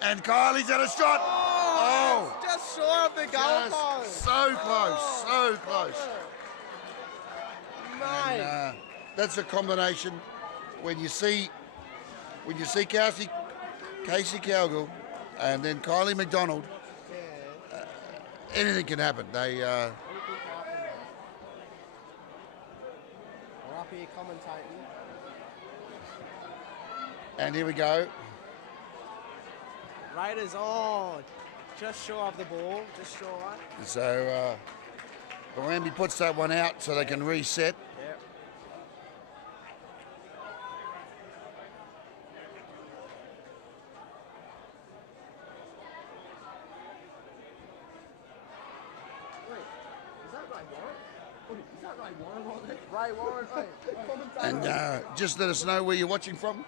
And Kylie's at a shot. Oh! Just short of the goalpost. So close, so close. Mate. And, that's a combination. When you see Casey Cowgill and then Kylie McDonald, anything can happen. We're up here commentating. And here we go. Raiders, just short of the ball, just short. So Boambee puts that one out so they can reset. Yep. Wait, is that Ray Warren? Is that Ray Warren right there? Ray Warren, mate. And just let us know where you're watching from.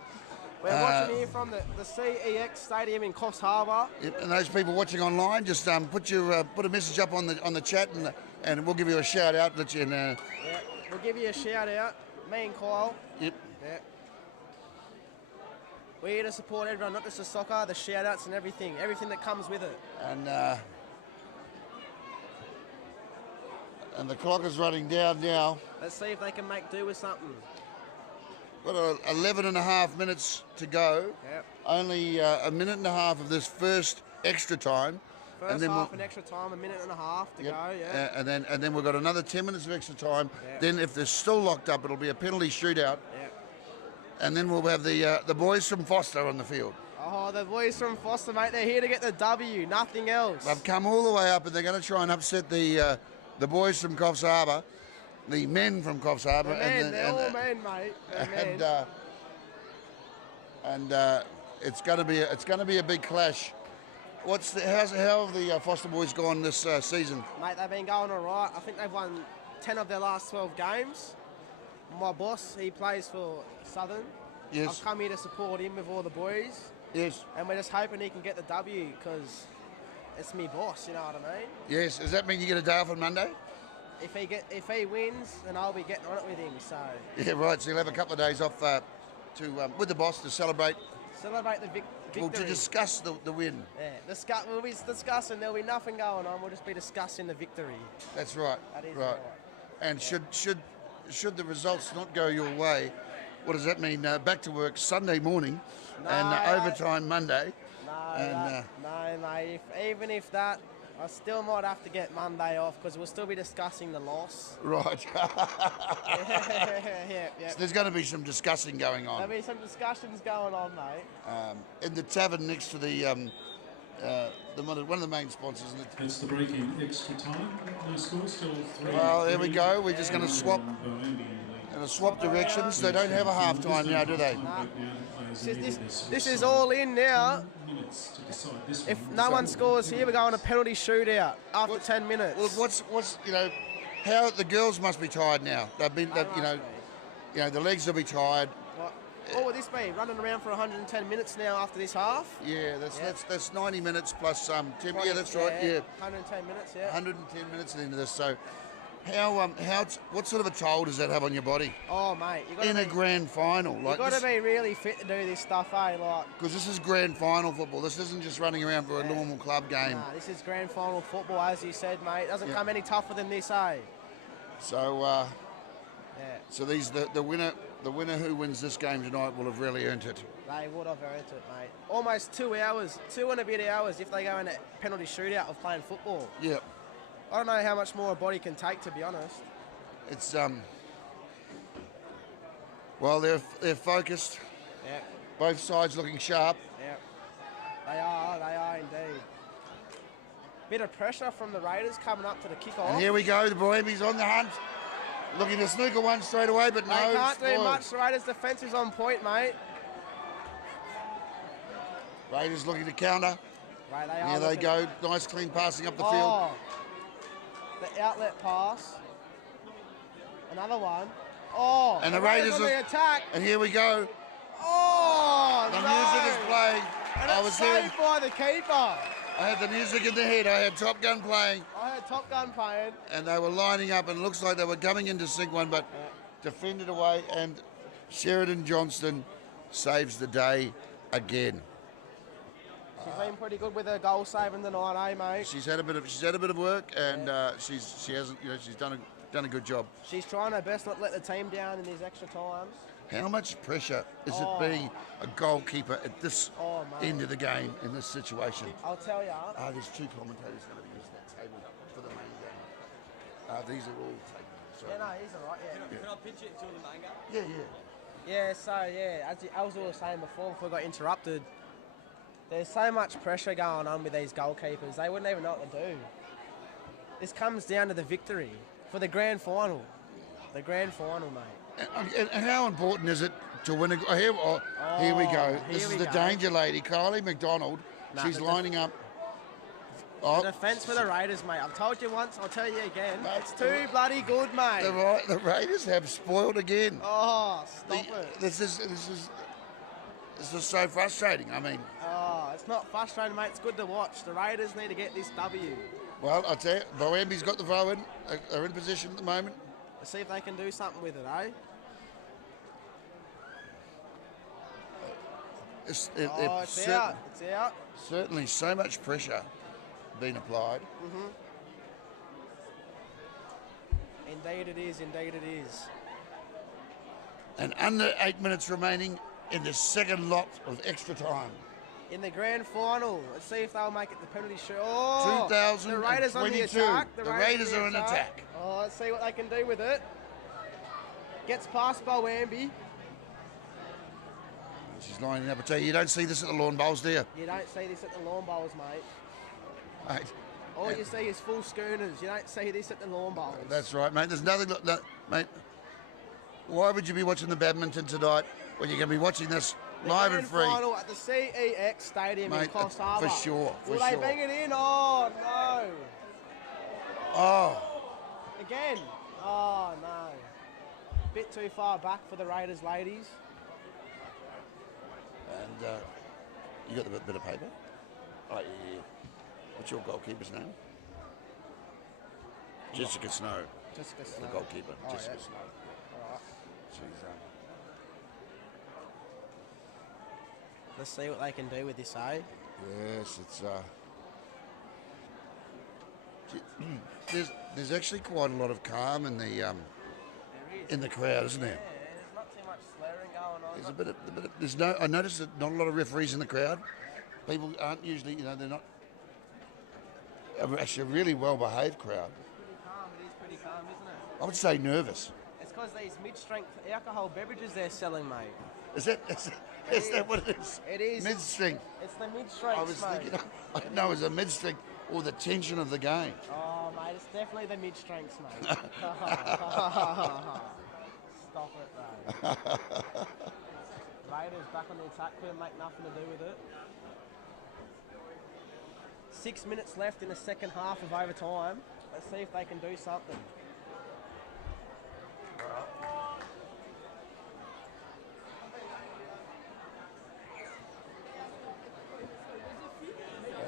We're watching here from the CEX Stadium in Coffs Harbour. Yep, and those people watching online, just put a message up on the chat, and we'll give you a shout out. Let you in. Yeah, we'll give you a shout out. Me and Kyle. Yep. Yeah. We're here to support everyone, not just the soccer, the shout outs and everything that comes with it. And the clock is running down now. Let's see if they can make do with something. Got 11 and a half minutes to go. Yep. Only a minute and a half of this first extra time. First half an extra time, a minute and a half to go, yeah. And then we've got another 10 minutes of extra time. Yep. Then if they're still locked up, it'll be a penalty shootout. Yep. And then we'll have the boys from Foster on the field. Oh, the boys from Foster, mate, they're here to get the W, nothing else. They've come all the way up, and they're going to try and upset the boys from Coffs Harbour, the men from Coffs Harbour. They're all men, mate. They're men. It's going to be a big clash. How have the Foster boys gone this season? Mate, they've been going all right. I think they've won 10 of their last 12 games. My boss, he plays for Southern. Yes. I've come here to support him with all the boys. Yes. And we're just hoping he can get the W because it's me boss, you know what I mean? Yes. Does that mean you get a day off on Monday? If he wins, then I'll be getting on it with him. So. Yeah, right. So you'll have a couple of days off with the boss to celebrate. Celebrate the victory. Well, to discuss the win. Yeah, we'll be discussing. There'll be nothing going on. We'll just be discussing the victory. That's right. That is right. And should the results not go your way, what does that mean? Back to work Sunday morning and overtime Monday. No, mate. Even if that, I still might have to get Monday off because we'll still be discussing the loss. Right. Yeah. So there's going to be some discussing going on. There'll be some discussions going on, mate. In the tavern next to the one of the main sponsors. It's the break in extra time. No score, still 3. Well, there we go. We're just going to swap. Swap directions. They don't have a half time now, do they? Nah. This is all in now. If no one scores here, we're going a penalty shootout after 10 minutes. Well, what's how the girls must be tired now. The legs will be tired. What would this be? Running around for 110 minutes now after this half? Yeah, that's 90 minutes plus 10. Yeah, that's right. Yeah, 110 minutes. Yeah, 110 minutes into this. So, what sort of a toll does that have on your body? Oh, mate, in a grand final, you've got to be really fit to do this stuff, Because this is grand final football. This isn't just running around for a normal club game. Nah, this is grand final football, as you said, mate. It doesn't come any tougher than this, So, So the winner who wins this game tonight will have really earned it. They would have earned it, mate. Almost 2 hours, 2 and a bit hours if they go in a penalty shootout of playing football. Yep. I don't know how much more a body can take, to be honest. It's well, they're focused. Yeah. Both sides looking sharp. Yeah. They are indeed. Bit of pressure from the Raiders coming up to the kick-off. And here we go, the Boambee's on the hunt. Looking to snooker one straight away, but no. They can't do much. The Raiders' defence is on point, mate. Raiders looking to counter. Right, Here they go. Nice clean passing up the field. The outlet pass. Another one. Oh, and the Raiders on the attack. And here we go. Oh, the music is playing. And I was saved by the keeper. I had the music in the head. I had Top Gun playing. I had Top Gun playing. And they were lining up, and it looks like they were coming in to sink one, but defended away. And Sheridan Johnston saves the day again. She's been pretty good with her goal saving tonight, mate? She's had a bit of work, and she's done a good job. She's trying her best not to let the team down in these extra times. How much pressure is it being a goalkeeper at this end of the game in this situation? I'll tell you. There's 2 commentators going to be using that table for the main game. These are all taken. Yeah, no, he's all right. Yeah. Can I pitch it until the main game? Yeah. Yeah. So as we were saying before we got interrupted, there's so much pressure going on with these goalkeepers. They wouldn't even know what to do. This comes down to the victory for the grand final. The grand final, mate. And how important is it to win a... here we go. This is the danger lady, Kylie McDonald. She's lining up. The defence for the Raiders, mate. I've told you once, I'll tell you again. Mate, it's too bloody good, mate. The Raiders have spoiled again. Oh, stop it. This is It's just so frustrating. I mean, Oh, it's not frustrating, mate. It's good to watch. The Raiders need to get this W. well, I'll tell you, Boambee's got the throw in. They're in position at the moment. Let's see if they can do something with it, eh? It's out. It's out. Certainly so much pressure being applied. Indeed it is. Indeed it is. And under 8 minutes remaining in the second lot of extra time. In the grand final, let's see if they'll make it the penalty shoot. Oh, 2022. the Raiders on the attack. The Raiders are in attack. Oh, let's see what they can do with it. Gets past Boambee. She's lining up. I tell you, you don't see this at the lawn bowls, do you? You don't see this at the lawn bowls, mate. Mate. All you see is full schooners. You don't see this at the lawn bowls. That's right, mate. There's nothing, mate. Why would you be watching the badminton tonight when you're going to be watching this live and free? Final at the CEX Stadium in Coffs Harbour. For sure. Will they bang it in? Oh, no. Oh. Again. Oh, no. Bit too far back for the Raiders ladies. And you got the bit of paper? Oh, yeah. What's your goalkeeper's name? Jessica Snow. Jessica Snow. The goalkeeper. Oh, Jessica yeah. Snow. All right. She's Let's see what they can do with this, eh? Yes, it's there's actually quite a lot of calm in the crowd, isn't there? Yeah, there's not too much swearing going on. There's a bit of there's no. I noticed that not a lot of referees in the crowd. People aren't usually, they're not. Actually, a really well-behaved crowd. It is pretty calm, isn't it? I would say nervous. It's because these mid-strength alcohol beverages they're selling, mate. Is that what it is? It is. Mid-strength. It's the mid-strength, I was thinking, I didn't know it was a mid-strength or the tension of the game. Oh, mate, it's definitely the mid-strengths, mate. Stop it, though. Raiders back on the attack, couldn't make nothing to do with it. 6 minutes left in the second half of overtime. Let's see if they can do something.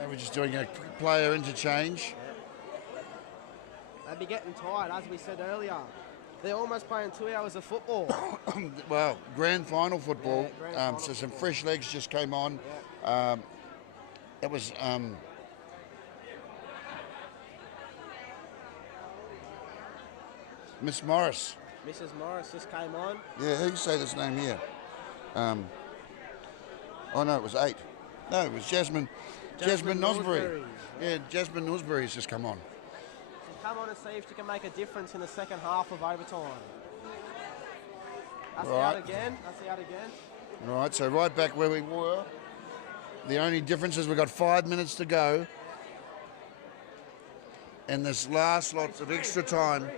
We're just doing a player interchange. They'd be getting tired, as we said earlier. They're almost playing 2 hours of football. Well, grand final football. Yeah, grand final so some football. fresh legs just came on. Yeah. It was Miss Morris. Mrs. Morris just came on. Yeah, who say this name here? Oh no, it was 8. No, it was Jasmine Nosbury. Yeah, Jasmine Nosbury's just come on. So come on and see if she can make a difference in the second half of overtime. That's Right. out again. That's out again. Right, so right back where we were. The only difference is we've got 5 minutes to go. And this last lot of extra time.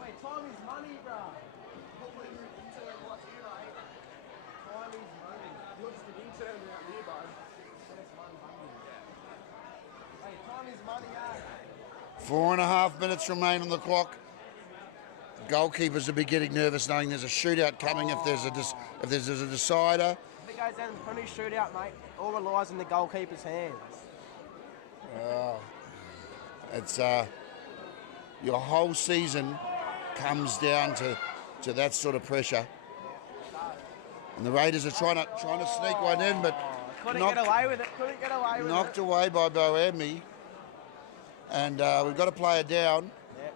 Wait, time is money, bro. Time is money. What's the intern out here, bud? Hey, time is money, eh? 4.5 minutes remain on the clock. Goalkeepers will be getting nervous knowing there's a shootout coming if there's a decider. If it goes down to the penalty shootout, mate, all relies in the goalkeeper's hands. It's your whole season comes down to that sort of pressure. And the Raiders are trying to sneak one in, but Couldn't get away with it. knocked away by Boambee. And we've got a player down. Yep.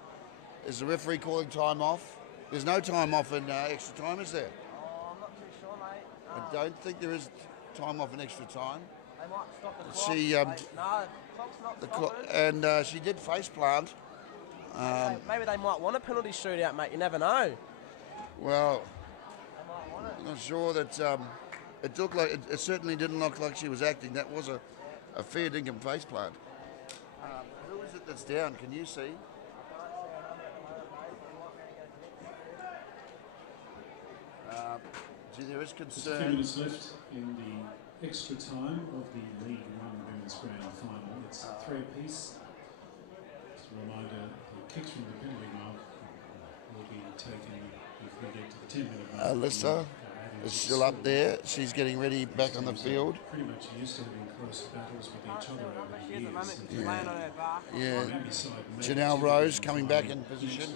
Is the referee calling time off? There's no time off in extra time, is there? Oh, I'm not too sure, mate. I don't think there is time off in extra time. They might stop the clock. She, no, clock's not stopping. And she did face plant. Maybe they might want a penalty shootout, mate. You never know. Well, They might want it. I'm not sure that it looked like it certainly didn't look like she was acting. That was a fair dinkum face plant. Who is it that's down? Can you see? There is There's a few concern. minutes left in the extra time of the League One Women's Grand Final. It's 3 apiece. Just a reminder, the kicks from the penalty mark will be taken if we get to the 10-minute mark. Alyssa is still up there. She's getting ready back on the field. Pretty much used to having close battles with each other over the years. Yeah. Janelle Rose coming back in position,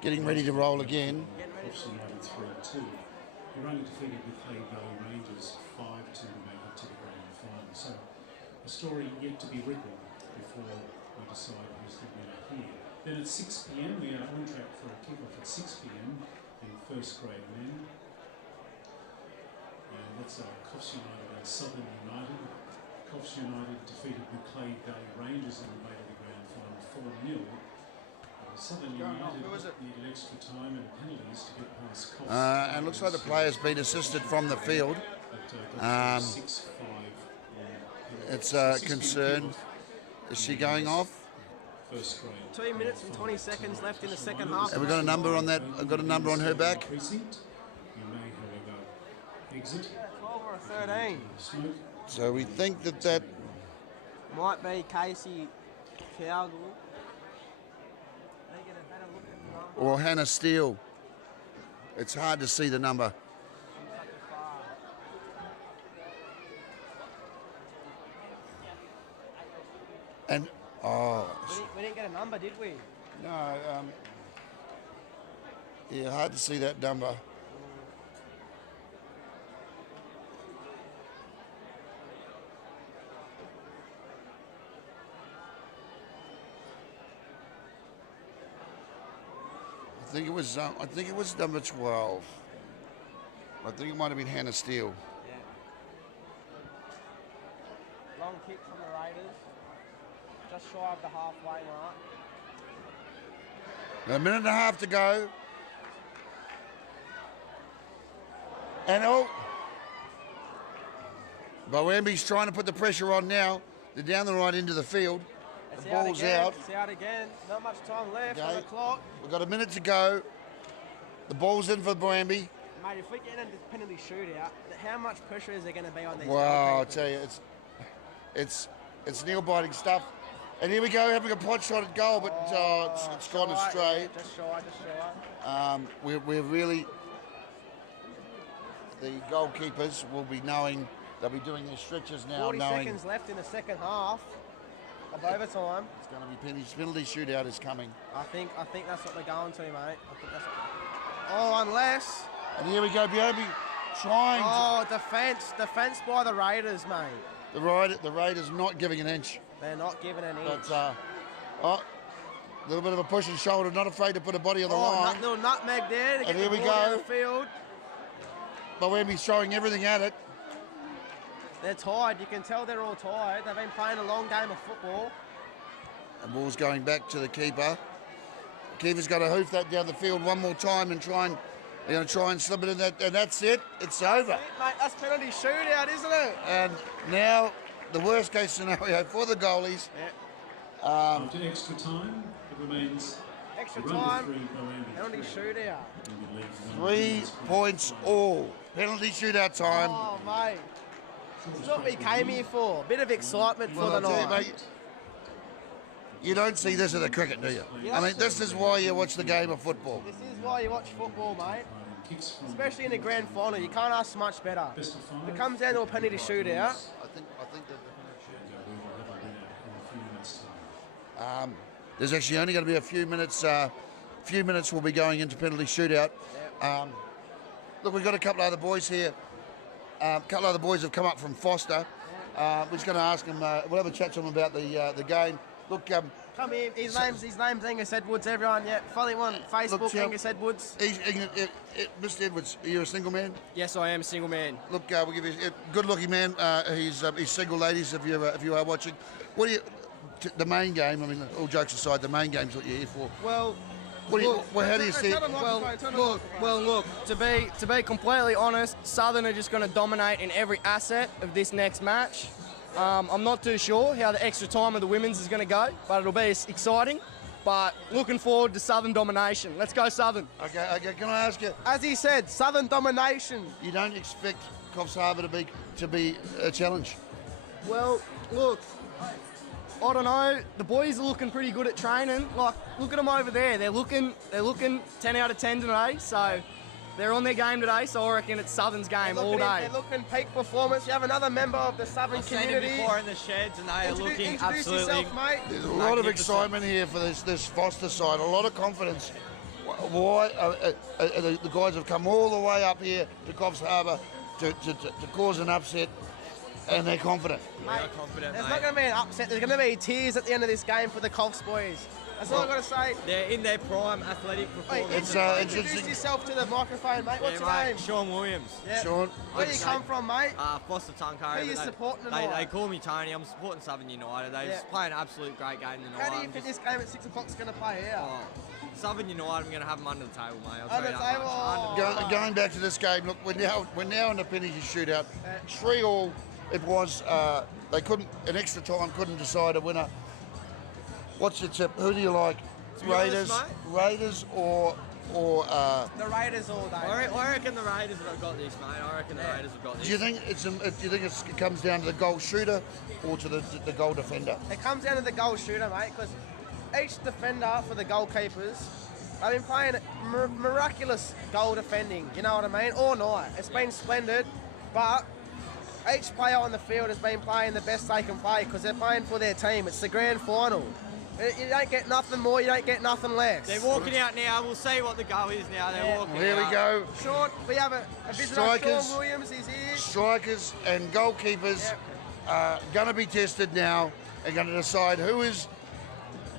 getting ready to roll again. Coffs United 3-2. Urunga defeated with Hay Valley Rangers 5-2 to make it to the grand final. So a story yet to be written before we decide who's the winner here. Then at 6 p.m. we are on track for a kick-off at 6 p.m. in first grade men. And that's Coffs United and Southern United. Coffs United defeated the Clay Valley Rangers in the way to the grand final 4-0. Southern United needed extra time and penalties to get past Coffs. And looks like the player's been assisted from the field. It's a concern. Is she going off? 2 minutes and 20 seconds left in the second half. Have we got a number on that? I've got a number on her back. You may, however, exit. 12 or a 13. So we think that Might be Casey Cowgill. or Hannah Steele. It's hard to see the number. And We didn't get a number, did we? no, yeah, hard to see that number. I think it was number 12. I think it might have been Hannah Steele. Long kick from the Raiders. Just shy of the halfway mark. A minute and a half to go. And Boambee's trying to put the pressure on now. They're down the right into the field. The ball's out. It's out again. Not much time left on the clock. We've got a minute to go. The ball's in for Boambee. Mate, if we get into this penalty shootout, how much pressure is there going to be on these Wow, I'll goalkeepers? tell you, it's nail-biting stuff. And here we go, having a pot shot at goal, but it's gone astray. Yeah, just shy. We're really, the goalkeepers will be knowing, they'll be doing their stretches now, 40 knowing seconds left in the second half of overtime. It's going to be penalty shootout is coming. I think that's what they're going to, mate. I think that's what... unless... And here we go, Boambee trying defence by the Raiders, mate. The Raiders not giving an inch. They're not giving an inch. But, a little bit of a push and shoulder, not afraid to put a body on the line. Little nutmeg there to get And here the we ball down go. the field. Boambee's throwing everything at it. They're tired. You can tell they're all tired. They've been playing a long game of football. And ball's going back to the keeper. The keeper's got to hoof that down the field one more time and try and slip it in that, and that's it. It's over. That's it, mate. That's penalty shootout, isn't it? And now the worst case scenario for the goalies. After extra time, it remains extra Urunga time, 3, Boambee penalty 3. shootout. 3 points all. Penalty shootout time. Oh, mate. That's what we came here for. A bit of excitement for the I'll tell you, night. mate, you don't see this at the cricket, do you? I mean, this is why you watch the game of football. This is why you watch football, mate. Especially in the grand final, you can't ask much better. If it comes down to a penalty shootout, I think that there's actually only going to be a few minutes. Few minutes we'll be going into penalty shootout. Look, we've got a couple of other boys here. A couple of other boys have come up from Foster. We're just going to ask them. We'll have a chat to them about the game. Look, come here. His name's Angus Edwards. Everyone, yeah. Follow him on Facebook, look, Angus Edwards. Mr. Edwards, are you a single man? Yes, I am a single man. Look, we'll give you a good-looking man. He's single, ladies. If you are watching, what do you? The main game. I mean, all jokes aside, the main game's what you're here for. Well, how do you see it? Look. To be completely honest, Southern are just going to dominate in every asset of this next match. I'm not too sure how the extra time of the women's is going to go, but it'll be exciting. But looking forward to Southern domination. Let's go Southern. Okay. Can I ask you? As he said, Southern domination. You don't expect Coffs Harbour to be a challenge? Well, look, I don't know. The boys are looking pretty good at training. Like, look at them over there. They're looking 10 out of 10 today. So they're on their game today. So I reckon it's Southern's game all day. They're looking peak performance. You have another member of the Southern community. I've seen them before in the sheds, and they are looking Introduce absolutely. yourself, mate. There's a lot of excitement here for this Foster side. A lot of confidence. Why the guys have come all the way up here to Coffs Harbour to cause an upset, and they're confident. We are confident, There's mate. not going to be an upset. There's going to be tears at the end of this game for the Coffs boys. That's all I've got to say. They're in their prime athletic performance. Introduce yourself to the microphone, mate. What's your name? Sean Williams. Yeah. Sean. Where do you come from, mate? Foster Tuncurry. Who are you supporting tonight? They call me Tony. I'm supporting Southern United. They just play an absolute great game tonight. How do you think this game at 6 o'clock is going to play here? Southern United, I'm going to have them under the table, mate. I'll Under tell the you table? that much. Going back to this game, look, we're now in the penalty shootout. 3-3. It was. They couldn't. An extra time couldn't decide a winner. What's your tip? Who do you like? Raiders, Raiders, or the Raiders all day. I reckon the Raiders have got this, mate. I reckon the Raiders have got this. Do you think it comes down to the goal shooter or to the goal defender? It comes down to the goal shooter, mate, because each defender for the goalkeepers, they've been playing miraculous goal defending, you know what I mean, all night. It's been splendid, but each player on the field has been playing the best they can play because they're playing for their team. It's the grand final. You don't get nothing more, you don't get nothing less. They're walking out now. We'll see what the goal is now. They're walking Here out. we go. Sean, we have a visitor, Strikers. Sean Williams, he's here. Strikers and goalkeepers are going to be tested now and going to decide who is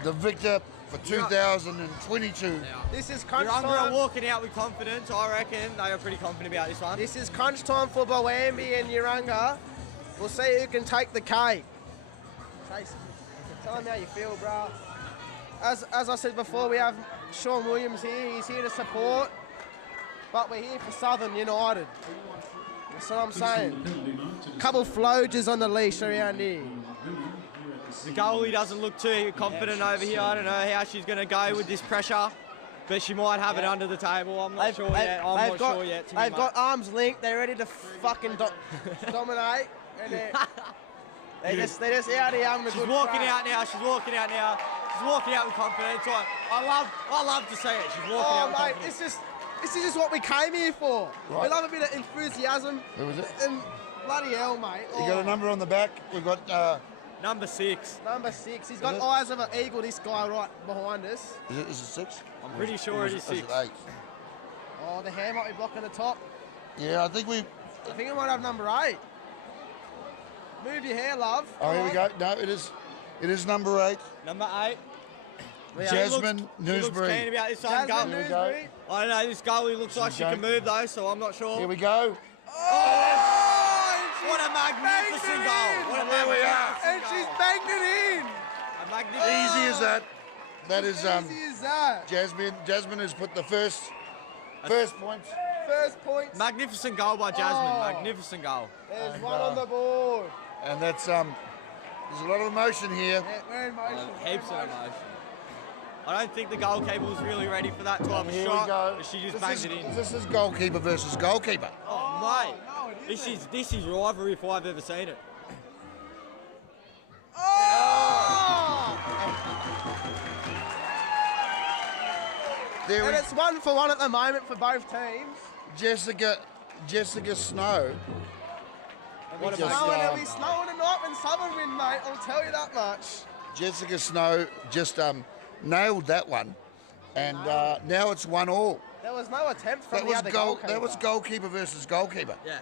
the victor for 2022. This is crunch Urunga time. are walking out with confidence. I reckon they are pretty confident about this one. This is crunch time for Boambee and Urunga. We'll see who can take the cake. Tell them how you feel, bro. As I said before, we have Sean Williams here. He's here to support, but we're here for Southern United. That's what I'm saying. Couple floges on the leash around here. The goalie doesn't look too confident over here. I don't know how she's going to go with this pressure, but she might have it under the table. I'm not sure yet. I'm not sure yet. They've got arms linked. They're ready to fucking dominate. And they're just out here having a good She's walking crack. out now. She's walking out now. She's walking out with confidence. I love to see it. She's walking out with confidence. This is just what we came here for. Right. We love a bit of enthusiasm. Who was it? And bloody hell, mate. You got a number on the back. We've got. Number 6. Number 6. He's got eyes of an eagle, this guy right behind us. Is it 6? I'm pretty sure it is 6. Is it 8? Oh, the hair might be blocking the top. Yeah, I think we might have number 8. Move your hair, love. Oh, here we go. No, it is number 8. Number 8. Jasmine She looks Newsbury. keen about this one. Jasmine Goal. Newsbury. I don't know. This goalie looks like she can move though, so I'm not sure. Here we go. What a magnificent goal! What a There we are. And she's banged it in. A magnificent. Easy as that. That is Easy as that. Jasmine has put the first points. First points. Magnificent goal by Jasmine. Oh. Magnificent goal. There's one on the board. And that's there's a lot of emotion here. Yeah, we're in motion. Heaps of emotion. I don't think the goalkeeper was really ready for that type of Here shot. we go. But she just banged it in. This is goalkeeper versus goalkeeper. Oh, mate. This is rivalry if I've ever seen it. And it's 1-for-1 at the moment for both teams. Jessica Snow. It'll be snowing tonight when Southern win, mate. I'll tell you that much. Jessica Snow just nailed that one, and now it's 1-1. There was no attempt from the other goalkeeper. That was goalkeeper versus goalkeeper. Yeah.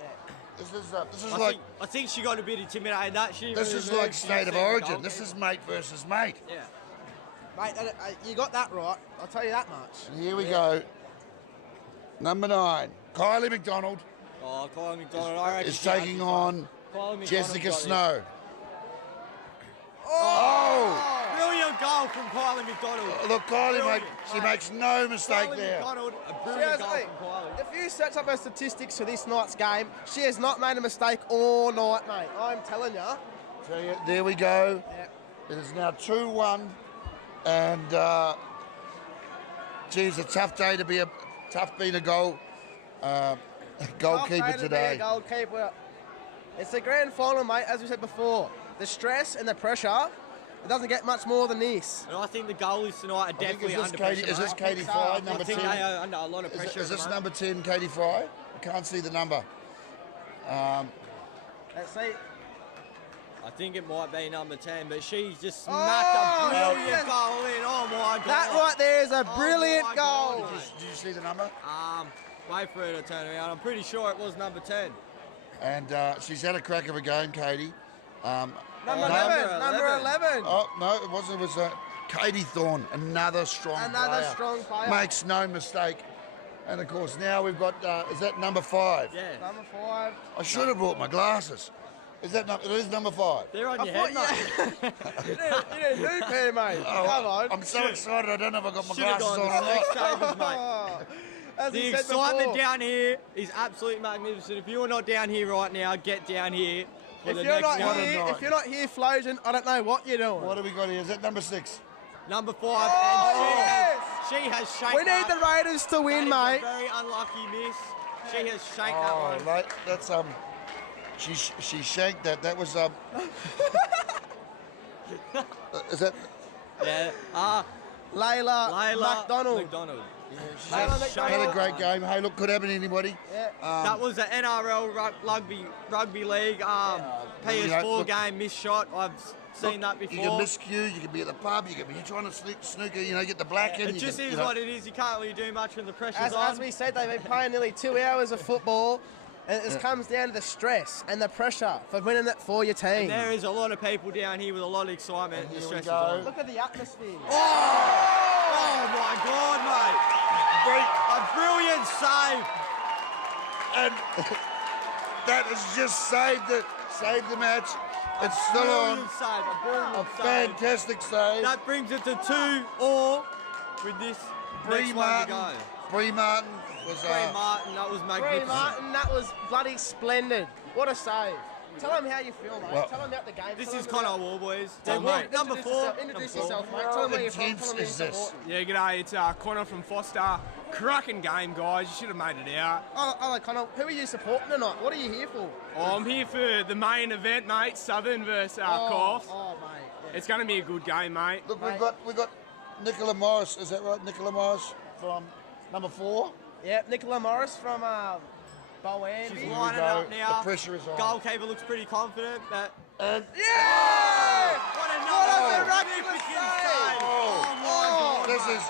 This is like I think she got a bit intimidated. this is like state of origin. This is mate versus mate. Yeah. Mate, you got that right. I'll tell you that much. And here we go. Number 9, Kylie McDonald Oh, Kylie McDonald. I reckon is she has taking this on one. Jessica Snow. Brilliant goal from Kylie McDonald. Look, Kylie, Brilliant, she mate. makes no mistake Kylie there. McDonald, a brilliant goal Seriously, from Kylie. if you search up her statistics for this night's game, she has not made a mistake all night, mate. I'm telling you. There we go. Yep. It is now 2-1, and geez, a tough day to be being a goalkeeper today. Goalkeeper. It's the grand final, mate. As we said before, the stress and the pressure It doesn't get much more than this. And I think the goalies tonight are definitely under pressure. Is this Katie Fry, number 10? I think they are under a lot of pressure. Is this number 10, Katie Fry? I can't see the number. Let's see. I think it might be number 10, but she's just smacked a brilliant goal in. Oh my God. That right there is a brilliant goal. Did you see the number? Wait for her to turn around. I'm pretty sure it was number 10. And she's had a crack of a game, Katie. Number 11. Oh, no, it wasn't. It was Katie Thorne, another strong player. Makes no mistake. And, of course, now we've got, is that number 5? Yeah. Number 5. I should have brought my glasses. It is number 5. They're on your head, mate. You didn't do fair, mate. Come on. I'm so excited. I don't know if I got my glasses on or not. The excitement down here is absolutely magnificent. If you're not down here right now, get down here. If you're not here, Flosion, I don't know what you're doing. What have we got here? Is that number 6? Number 5, and she has shanked. We need the Raiders to win, mate. Very unlucky miss. She has shanked that one. Mate, that's she shanked that. That was is that? Yeah. Layla McDonald. She's had a great game. Hey, look, could happen to anybody. Yeah. That was the NRL rugby league PS4 game missed shot. I've seen that before. You can miscue. You can be at the pub. You can be trying to snooker. Get the black in. It just is what it is. You can't really do much when the pressure's on. As we said, they've been playing nearly 2 hours of football. And it comes down to the stress and the pressure for winning it for your team. And there is a lot of people down here with a lot of excitement. And the stress is on. Look at the atmosphere. Oh my God, mate. A brilliant save. And that has just saved the match. It's still on. A fantastic save. That brings it to 2-2 with this next one to go. Bree Martin was that was magnificent. Bree Martin, that was bloody splendid. What a save. Tell them how you feel, mate. Tell them about the game. This is Connor War, boys. Number 4. Introduce yourself, mate. Tell them where you're from. Tell them is this? Yeah, g'day. It's Connor from Foster. Cracking game, guys. You should have made it out. Hello, Connor. Who are you supporting tonight? What are you here for? Oh, I'm here for the main event, mate. Southern versus Cough. Oh, mate. Yeah. It's going to be a good game, mate. Look, we've got Nicola Morris. Is that right? Nicola Morris from number 4. Yeah, Nicola Morris from Boambee. She's lining up now. The pressure is on. Goalkeeper looks pretty confident. Yeah! What a miraculous save! Oh my God! This is.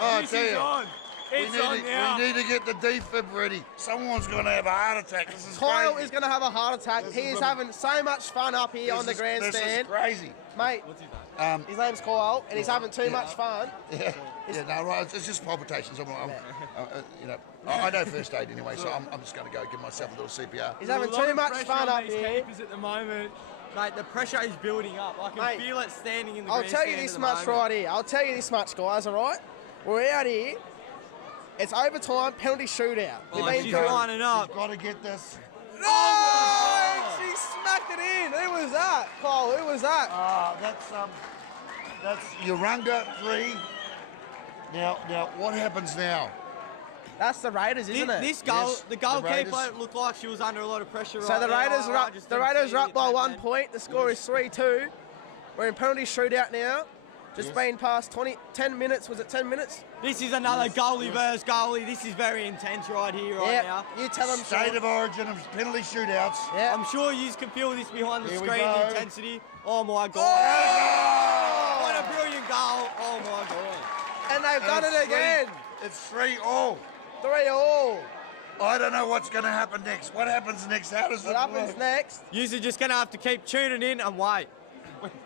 I tell you. We need to get the defib ready. Someone's going to have a heart attack. This is Kyle crazy. is going to have a heart attack. He is having so much fun up here on the grandstand. This is crazy. Mate, his name's Kyle, and he's having too much fun. Yeah, no, right. It's just palpitations. I know first aid anyway, so I'm just going to go give myself a little CPR. He's having too much fun up here. At the moment. Mate, the pressure is building up. I can feel it standing in the I'll grandstand. tell you this much right here. I'll tell you this much, guys, all right? We're out here. It's overtime, penalty shootout. She's lining up. She's got to get this. No! She smacked it in. Who was that? Kyle, who was that? That's Urunga 3. Now, what happens now? That's the Raiders, isn't it? This goal, the goalkeeper looked like she was under a lot of pressure. So the Raiders are up. The Raiders are up by 1 point. The score is 3-2. We're in penalty shootout now. Just been past 10 minutes. Was it 10 minutes? This is another goalie versus goalie. This is very intense right here, right now. You tell them. State of origin of penalty shootouts. Yeah. I'm sure you can feel this behind the screen, the intensity. Oh my God. Oh! What a brilliant goal. Oh my God. And they've done it again. It's 3-3. 3-3. I don't know what's going to happen next. What happens next? How does What happens next? You're just going to have to keep tuning in and wait.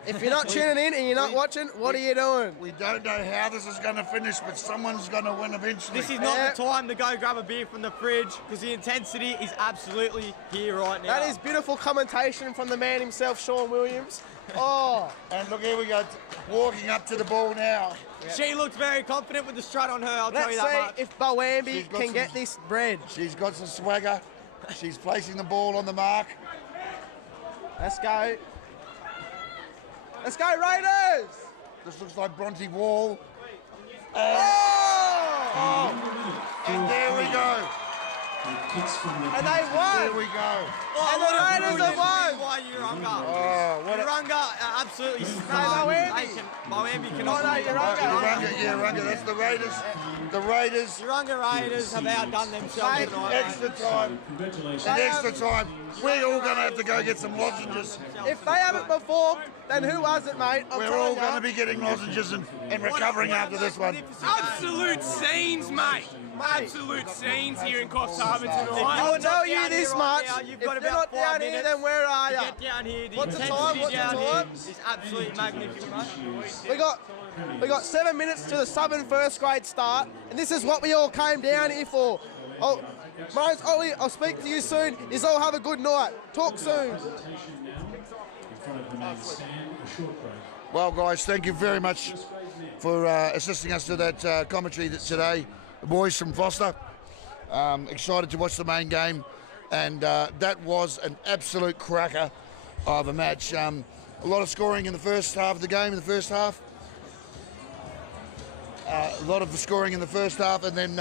If you're not tuning in and you're not watching, what are you doing? We don't know how this is going to finish, but someone's going to win eventually. This is not the time to go grab a beer from the fridge because the intensity is absolutely here right now. That is beautiful commentation from the man himself, Sean Williams. Oh. And look, here we go, walking up to the ball now. She looks very confident with the strut on her, I'll tell you that much. Let's see if Boambee can get this bread. She's got some swagger. She's placing the ball on the mark. Let's go. Let's go, Raiders! This looks like Bronte Wall. And there we go. kicks from the... And they won! There we go. And the Raiders have won! Why Urunga? Oh, what Urunga absolutely Boambee cannot. Urunga, that's the Raiders. The Raiders. Urunga Raiders have outdone themselves tonight. Extra time. Congratulations. And extra time. We're all going to have to go get some lozenges. If they haven't performed, then who was it, mate? We're all going to be getting lozenges and recovering after this one. Absolute scenes, mate. Absolute scenes here in Coffs Harbour tonight. I'll tell you this much. You've If got they're about not down 5 here, minutes. then where are you? Get down here. The What's the intensity time? What's the down time? here is absolutely magnificent, mate. We got 7 minutes to the Southern first grade start, and this is what we all came down here for. Oh, Mose, Ollie, I'll speak to you soon. You all have a good night. Talk soon. In front of the main stand, a short break. Well, guys, thank you very much for assisting us to that commentary today. The boys from Foster, excited to watch the main game, and that was an absolute cracker of a match. A lot of scoring in the first half of the game, a lot of the scoring in the first half, and then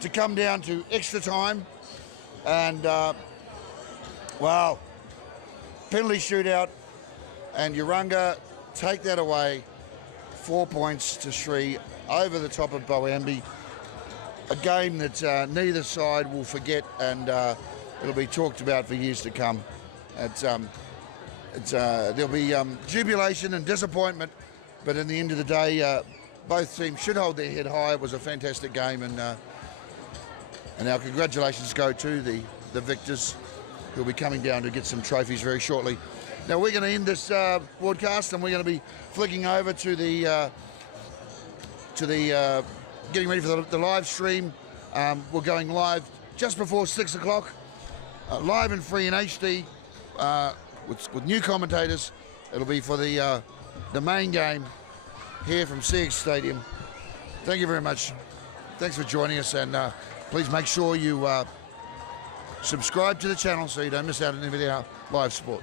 to come down to extra time, and wow, penalty shootout, and Urunga take that away, 4 points to 3 over the top of Boambee. A game that neither side will forget, and it'll be talked about for years to come. There'll be jubilation and disappointment, but in the end of the day, both teams should hold their head high. It was a fantastic game, and our congratulations go to the victors, who'll be coming down to get some trophies very shortly. Now we're going to end this broadcast, and we're going to be flicking over to the getting ready for the live stream. We're going live just before 6 o'clock, live and free in HD, with new commentators. It'll be for the main game here from CX Stadium. Thank you very much. Thanks for joining us, and please make sure you subscribe to the channel so you don't miss out on any of our live sport.